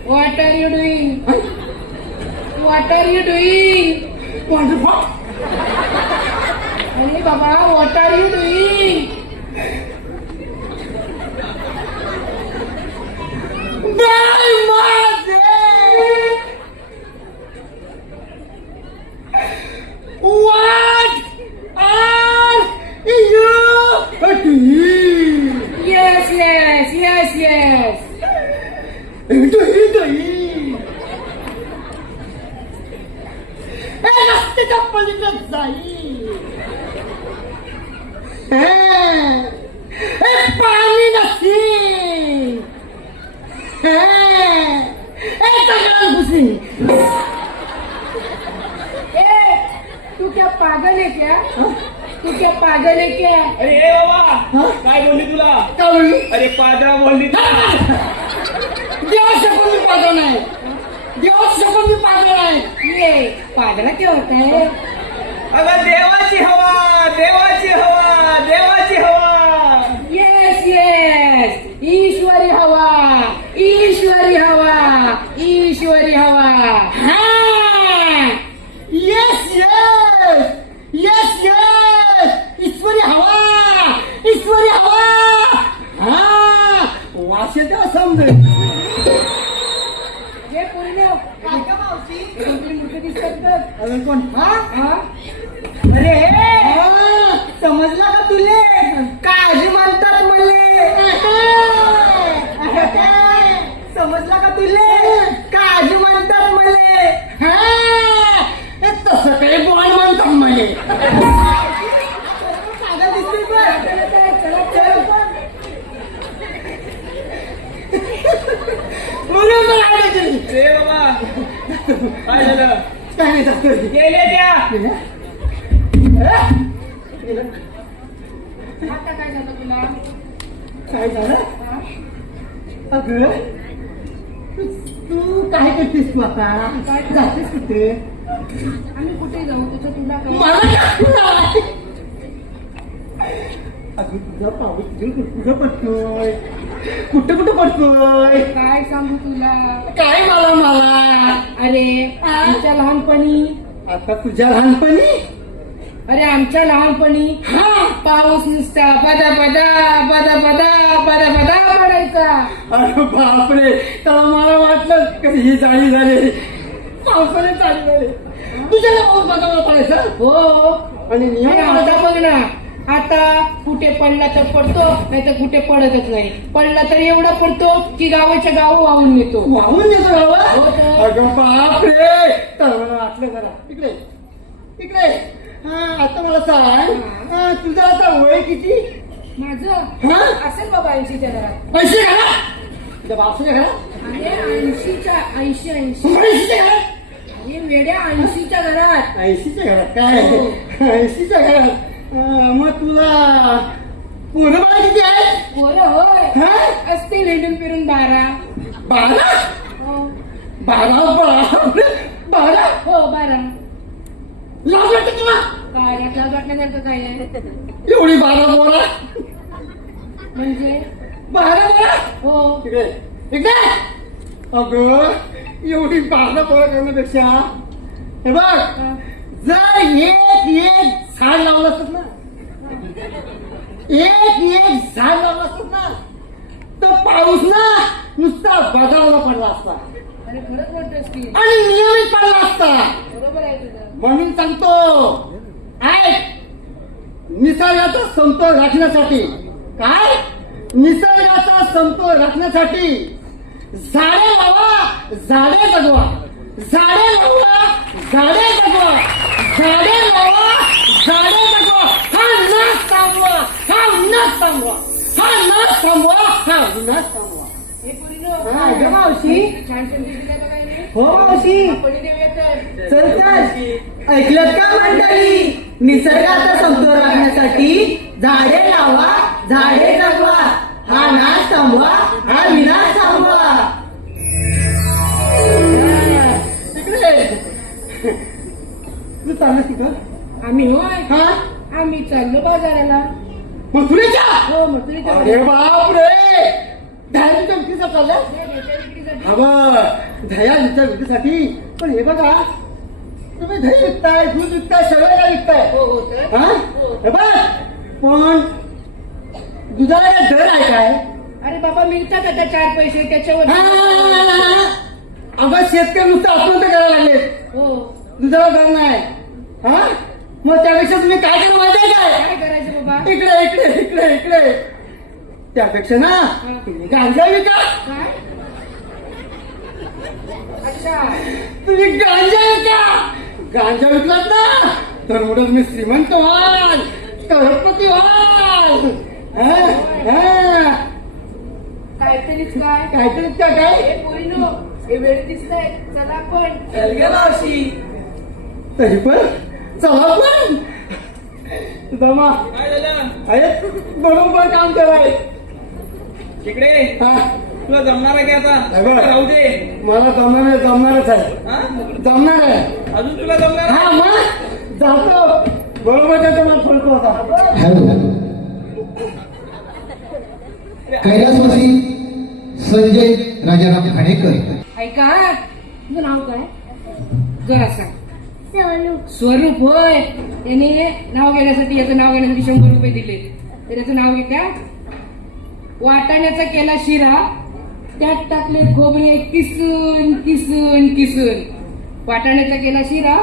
What are you doing? What are you doing? अरे बाबा what are you doing? Bye माझे What are you doing? Yes, yes, yes, yes. रस्त्याच्या पलीकडे जाई पाणी नसती घुसी ए, तू क्या पागल है क्या? तू क्या पागल है क्या? अरे ए बाबा काय बोलली तुला कावळी अरे पादरा बोलली तुला देवा शकून मी पागल नाही देवा शकून मी पागल नाही ये पागला क्या होता है? अगं देवाची हवा देवाची हवा देवाची हवा येस येस ईश्वरी हवा ईश्वरी हवा ईश्वरी हवा. येस येस येस येस ईश्वरी हवा ईश्वरी हवा हा वाशे त्या समजे हे पूर्ण कोणतरी मूर्ती दिसतात तर. अजून कोण हा हा? अरे समजला का तुले काळजी म्हणतात मले समजला का तुले काळजी म्हणतात मले तसं काही बॉल म्हणतात म्हणे पागल दिसते पण. म्हणून मला आवडायचं ए बाबा काय झालं काय नाही जातोय गेले त्या आता काय झालं तुला? काय झालं अगं तू काय करतेस तू आता जातेस कुठे आम्ही कुठे जाऊ तुझं तुला काय? मला काय? अगं तुझा पाऊस कुठं पडतोय कुठं कुठं पडतोय काय सांगू तुला? काय मला मला अरे आमच्या लहानपणी आता तुझ्या लहानपणी अरे आमच्या लहानपणी हा पाऊस नुसता बदा बदा बदा बदा बदा बदा पडायचा. अरे बापरे तेव्हा मला वाटलं कधी ही जाळी झाली पावसाने चालू झाली तुझ्याला पाऊस बघायला पडायचा हो आणि आणि नियम आता बघ ना आता कुठे पडला तर पडतो नाही तर कुठे पडतच नाही. पडला तर एवढा पडतो की गावाच्या गाव वाहून येतो. वाहून येतो हो गावा तर. अगं बापरे तर मला वाटलं जरा इकडे इकडे हा आता मला सांग तुझं आता वय किती माझं हा असेल बाबा 80च्या घरात. पैसे घाला तुझ्या बापच्या घरात अरे 80च्या 80 पैसे घरात अरे वेड्या 80च्या घरात. 80च्या घरात काय 80च्या घरात मग तुला पोरं बाळ किती आहे पोरं होय हा असते हिंडून फिरून 12. 12 हो 12 बापरे 12 हो 12. लाज वाटते तुला काय यातला वाटण्यासारखं काय आहे एवढी 12 बोरा म्हणजे 12 बोरा हो इकडे इकडे अगं एवढी 12 बोरा करण्यापेक्षा हे बघ जर एक झाड लावलं असत ना एक झाड लावलं असत ना तर पाऊस ना नुसता बजावला पडला असता अरे खरंच म्हणतोस की आणि नियमित पडला असता बरोबर आहे तुझं म्हणून सांगतो निसर्गाचा समतोल राखण्यासाठी काय निसर्गाचा समतोल राखण्यासाठी झाडे लावा झाडे जगवा झाडे लावा झाडे जगवा झाडे लावा झाडे जगवा हा नाश थांबवा हा नाश थांबवा हा नाश थांबवा हा नाश थांबवा हे पोरीनो हा, ग मावशी छान संदेश दिला का काय नाही हो मावशी आपण देऊया तर चल तर ऐकलं का मंडळी निसर्गाचा समतोल राखण्यासाठी झाडे लावा झाडे जगवा हा नाश थांबवा हा विनाश थांबवा तू चाललं तिथं आम्ही होय हा आम्ही चाललो बाजाराला मथुरेच्या हो मथुरीच्या अरे बाप रे दह्याच्या विक्रीचा चालला हवं दह्याच्या विक्रीसाठी पण हे बघा तुम्ही दही विकताय दूध विकताय सगळं काय विकताय हो हो तर हा हे बघ पण दुधाला काय दर आहे काय अरे बाबा मिळतात आता 4 पैसे त्याच्यावर अगं शेतकरी नुसतं आत्महत्या करायला लागले हो दुधाला दर नाही हा मग त्यापेक्षा तुम्ही काय करा माहिती आहे काय काय करायचं बाबा इकडे इकडे इकडे इकडे त्यापेक्षा ना तुम्ही गांजा विका काय अच्छा तुम्ही गांजा विका गांजा विकलात ना तर मोठं तुम्ही श्रीमंत व्हाल करोडपती व्हाल काहीतरीच काय काहीतरी का काय हे पोरीनो हे वेळ दिसतंय चला पण चल ग मावशी तरी पण चला पण जमा काय झालं अरे बरोबर काम कराय तिकडे हा तुला जमणार आहे की आता हे बघ. राहू दे मला जमणारच आहे हा जमणार आहे अजून तुला जमणार आहे? हा मग जातो बरोबर त्याचा मला फरक होता कैलासवासी संजय राजाराम खाडेकर ऐका तुझं नाव काय जरा सांग स्वरूप होय याने नाव घेण्यासाठी याचं नाव घेण्यासाठी 100 रुपये दिले तर याचं नाव घे का वाटाण्याचा केला शिरा त्यात टाकले खोबरे किसून किसून किसून वाटाण्याचा केला शिरा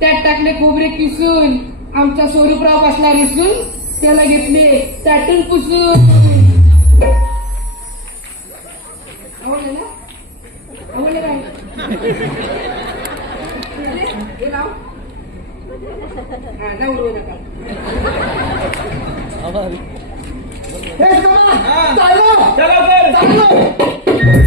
त्यात टाकले खोबरे किसून आमचा स्वरूपराव बसला रिसून त्याला घेतले चाटून पुसून आवडलं ना आवडलं काय हे लाव हा जाऊ रोज नका हे जमा हा. चाललो चला कर चाललो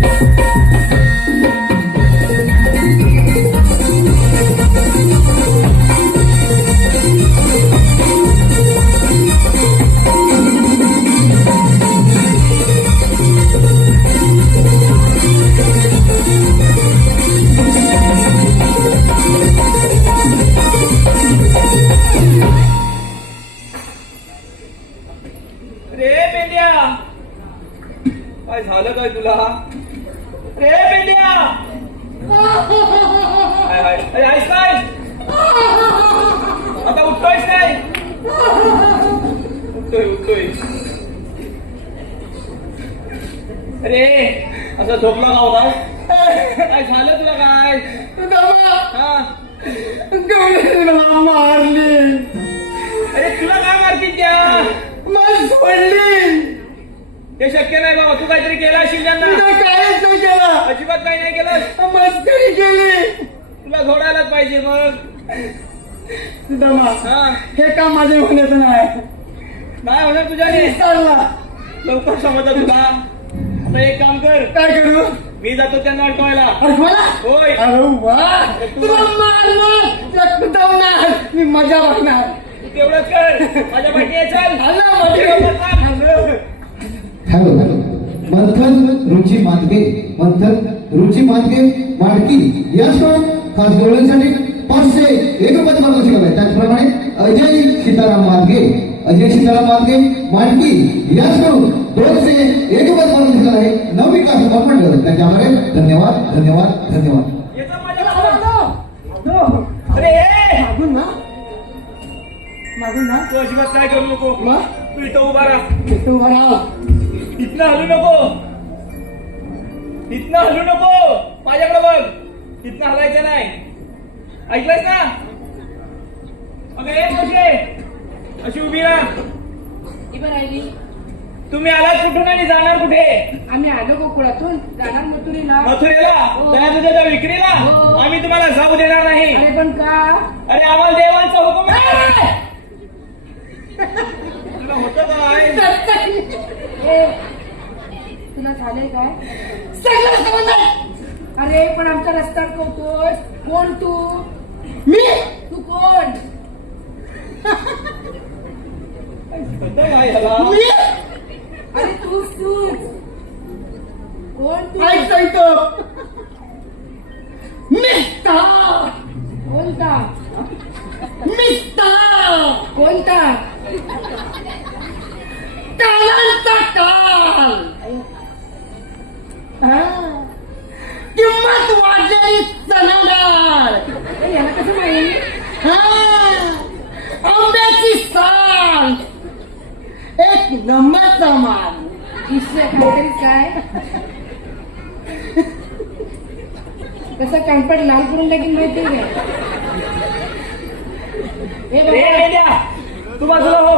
रे पेंड्या काय झालं काय तुला रे पेंड्या हाय हाय अरे आहेस काय आता उठतोयस काय उठतोय अरे असं झोपला का होता काय झालं तुला काय जमा हा गवळीने मला मारली अरे तुला काय मारतील त्या मला सोडली ते शक्य नाही बाबा तू काहीतरी केलं असेल त्यांना तुझं काहीच नाही केलं अजिबात काही नाही केलं मस्करी केली तुला घोडायलाच पाहिजे मग दमा हा हे काम माझे होण्याचं नाही काय होणार तुझ्याने चालला लवकर समजलं तुला आता एक काम कर काय करू मी जातो त्यांना अडकवायला अरे मला होय अरे वा तुला मारणार कुटवणार मी मजा बघणार तू तेवढंच कर माझ्या पाठी ये, चल हॅलो हॅलो हॅलो मंथन रुची मातगे मंथन रुची मातगे माडकी याच खास गवळ्यांसाठी 500 1 रुपयाचं पारितोषिक आहे. त्याचप्रमाणे अजय सीताराम मार्गे मांडकी याचकडून 200 1 रुपयाचं पारितोषिक आहे. नवविकास युवा मंडळ त्याच्यामध्ये धन्यवाद. याचा माझ्या अरे ए! मागून ना तू अजिबात काय करू नको. मग तू इथं उभा राहा. तू उभा राहा. इथनं हलू नको. माझ्याकडे बघ. इथनं हलायचं नाही. ऐकलंस ना? अगं ए मावशे, अशी उभी राहा. इबर राहिली. तुम्ही आलात कुठून आणि जाणार कुठे? आम्ही आलो गोकुळातून जाणार मथुरीला. मथुरेला हो. तुझ्या विक्रीला. हो. आम्ही तुम्हाला जाऊ देणार नाही. अरे पण का? अरे आम्हाला देवांचा हुकूम आहे. तुला होतं काय? ए, तुला झालंय काय? सगळं समजलंय. अरे पण आमचा रस्ता अडकवतोस. कोण तू? मी तू कोण? होतं काय ह्याला? मी अरे तूच कोण तू? ऐकतो मिस्टर कोणता? कोणता कालांचा काल. किंमत वाढलेली चणा डाळ. ए, याला कसं माहिती? आंब्याची साल. एक नंबरचा माल. इसं काहीतरी काय? कसं कानपट लाल करून लागेल माहिती काय? ए ए, बाबा. द्या. तू बाजूला हो.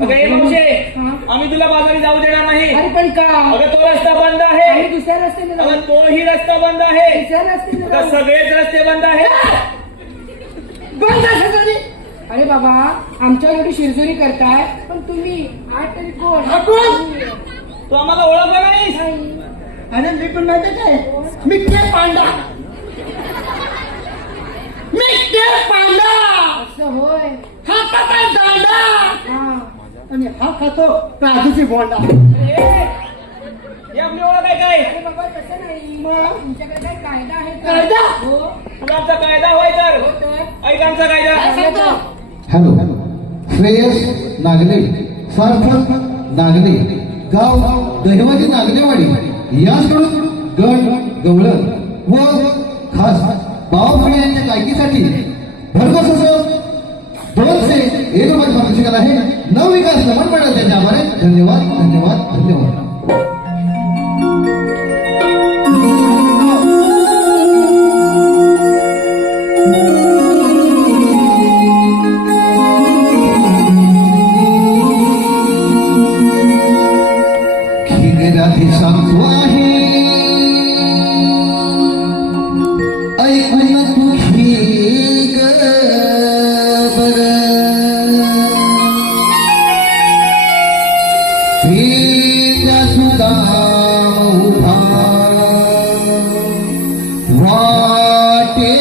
अगं ए मावशे, हा? आम्ही तुला बाजारी जाऊ देणार नाही. अरे पण का? अगं तो रस्ता बंद आम्ही आहे. दुसऱ्या रस्त्याने जाऊ. अगं तोही रस्ता बंद आहे. दुसऱ्या रस्त्याने अगं जाऊ. सगळेच रस्ते बंद आहेत. बंद झाली. अरे बाबा आमच्या एवढी शिरजोरी करताय पण तुम्ही आठ तरी कोण? हा कोण? तू आम्हाला ओळखलं नाहीस. नाही. आणि मी पण माहिती काय मिक्के पांडा. असं होय. हातात आहे दांडा हा. आणि हा खातो काजूची बोंडा. ए, ही आपली ओळख आहे काय? अरे बाबा तसं नाही. मग? तुमच्याकडे काही कायदा आहे का? कायदा? हो. तुला आमचा कायदा होय तर हो तर. ऐक आमचा कायदा. काय सांगतो? हॅलो श्रेयस नागले, सार्थक नागले, गाव दहिवाजी नागलेवाडी याचकडून गण गवळण व खास बावखडे यांच्या गायकीसाठी भरघोस असं 200 1 रुपये पारितोषिक आहे. नवविकास नमन मंडळ त्यांच्या आभारी. धन्यवाद. राधे सांगतो आहे ऐकून तुझी बर हे सुद्धा उभा वाटेवर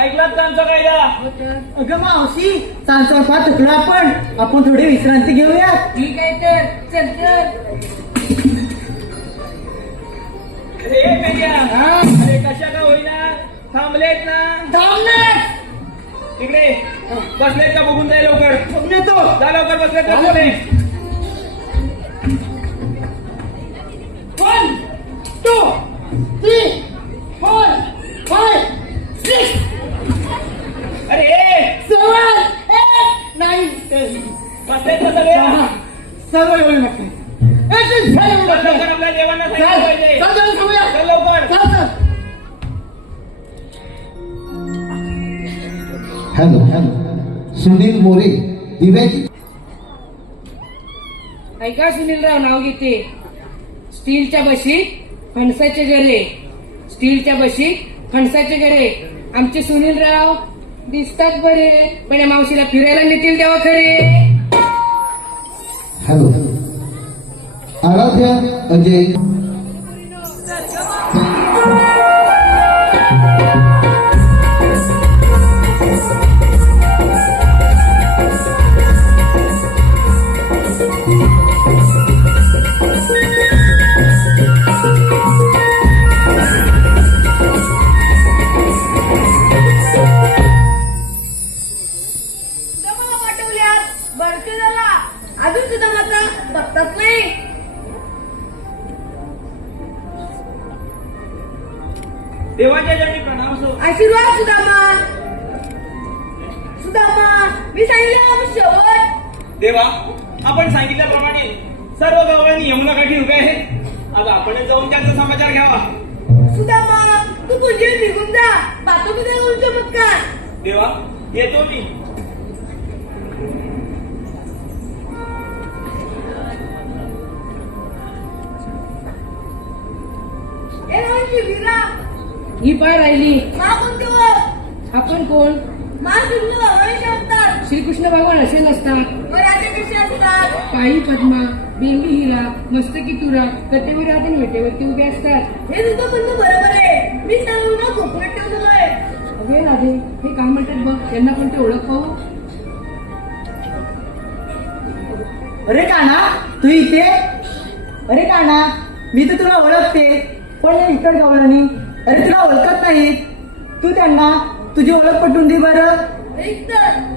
ऐकलात का आमचा कायदा? हो तर अगं मावशी सांगतो थकलो आपण थोडी विश्रांती घेऊया. ठीक आहे तर चल तर. अरे पेंड्या, हा? अरे कशा का होईना थांबलेत ना? थांबले. तिकडे बसलेत का बघून जाय लवकर. बघून येतो. जा लवकर बसलेत का झालं. बघून. 1, 2, 3, 4, 5, 6, अरे 7, 8, 9, 10. बसलेत का सगळे? सर्व एवढे नसते. चल लवकर आपल्या देवांना सांगितलं पाहिजे. चल लवकर. हॅलो सुनील मोरे दिव्याची ऐका सुनीलराव नाव घेते. स्टीलच्या बशीत फणसाचे गरे, स्टीलच्या बशीत फणसाचे गरे. आमचे सुनीलराव दिसतात बरे, पण या मावशीला फिरायला नेतील तेव्हा खरे. हॅलो आराध्या अजय सुद्धा मला पाठवल्यात बरसे झाला. अजून सुद्धा मात्र बघतात नाही. देवाच्या जणी प्रणाम सो. आशीर्वाद सुदामा. सुदामा मी सांगितलं शेवट. देवा आपण सांगितल्याप्रमाणे सर्व गवळणी यमुना काठी उभे आहेत. आज आपणच जाऊन त्यांचा समाचार घ्यावा. सुदामा तू तुझे निघून जा. पाहतो तुझ्या जाऊन चमत्कार. देवा येतो मी. ए रावणची वीरा ही पाय राहिली. मा कोणते वर आपण कोण? मा कृष्ण भगवान असतात. श्रीकृष्ण भगवान असे नसतात. मराठे कसे असतात. काळी पद्मा, बेंबी हिरा, मस्तकी तुरा, कटेवर राहते वेटेवरती उभे असतात. हे तुझं म्हणणं बरोबर आहे. मी सर्वांना कोकणात ठेवलेलं आहे. अगे राधे, हे काय म्हणतात बघ, त्यांना पण ते ओळख पाहू. अरे काना तू इथे. अरे काना मी तर तुला ओळखते, पण हे इतर गवळणी अरे तुला ओळखत नाही. तू त्यांना तुझी ओळख पटवून दे बरं. एक तर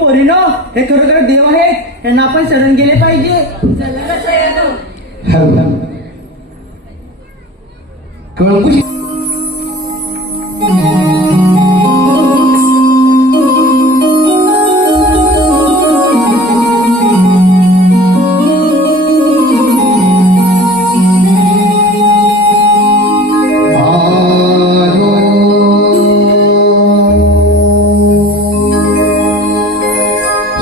पोरीनो, हे खरोखर देव आहेत, यांना आपण शरण गेले पाहिजे. कळकुशी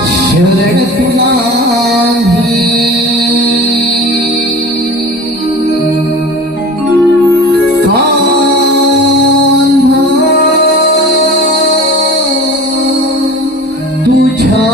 शरण तुला पूजा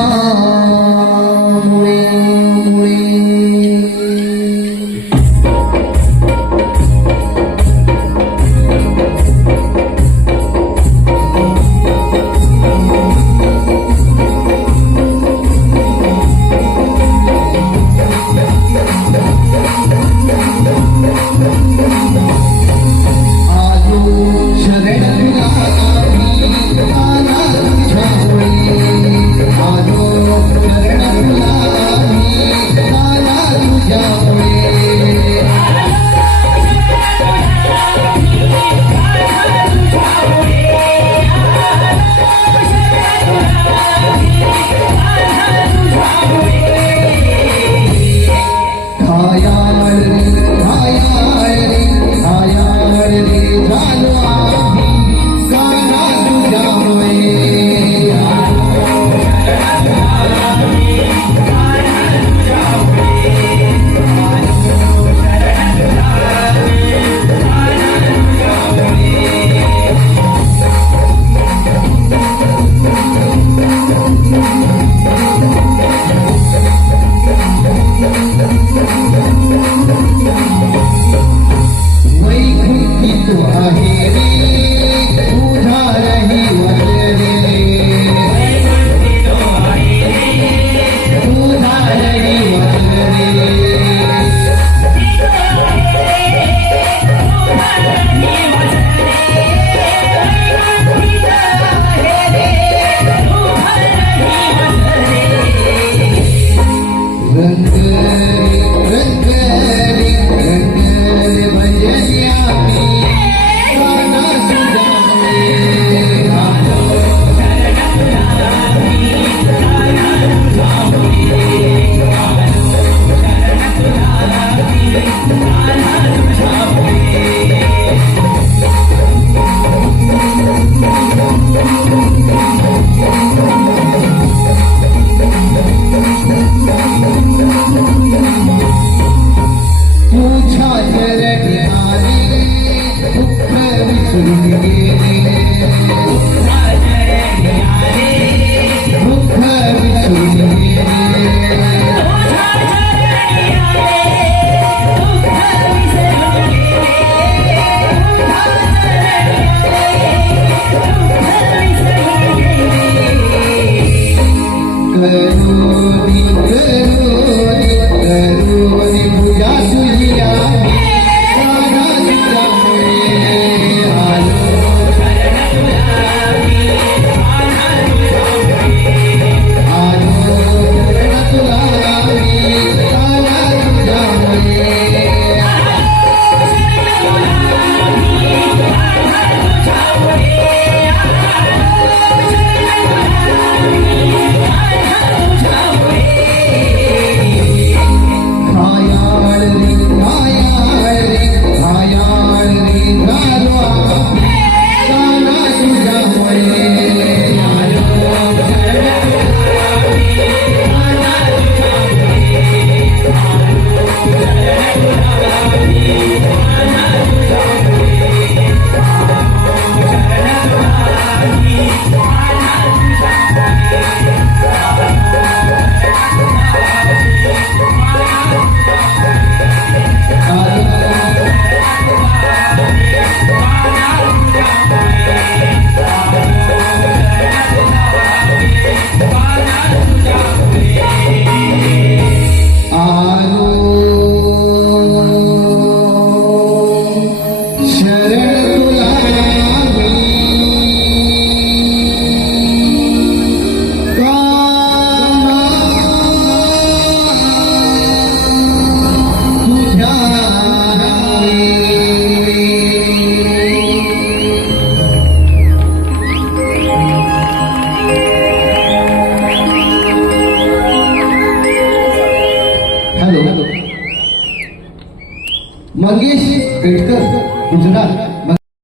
मंगेश पेटकर गुजरात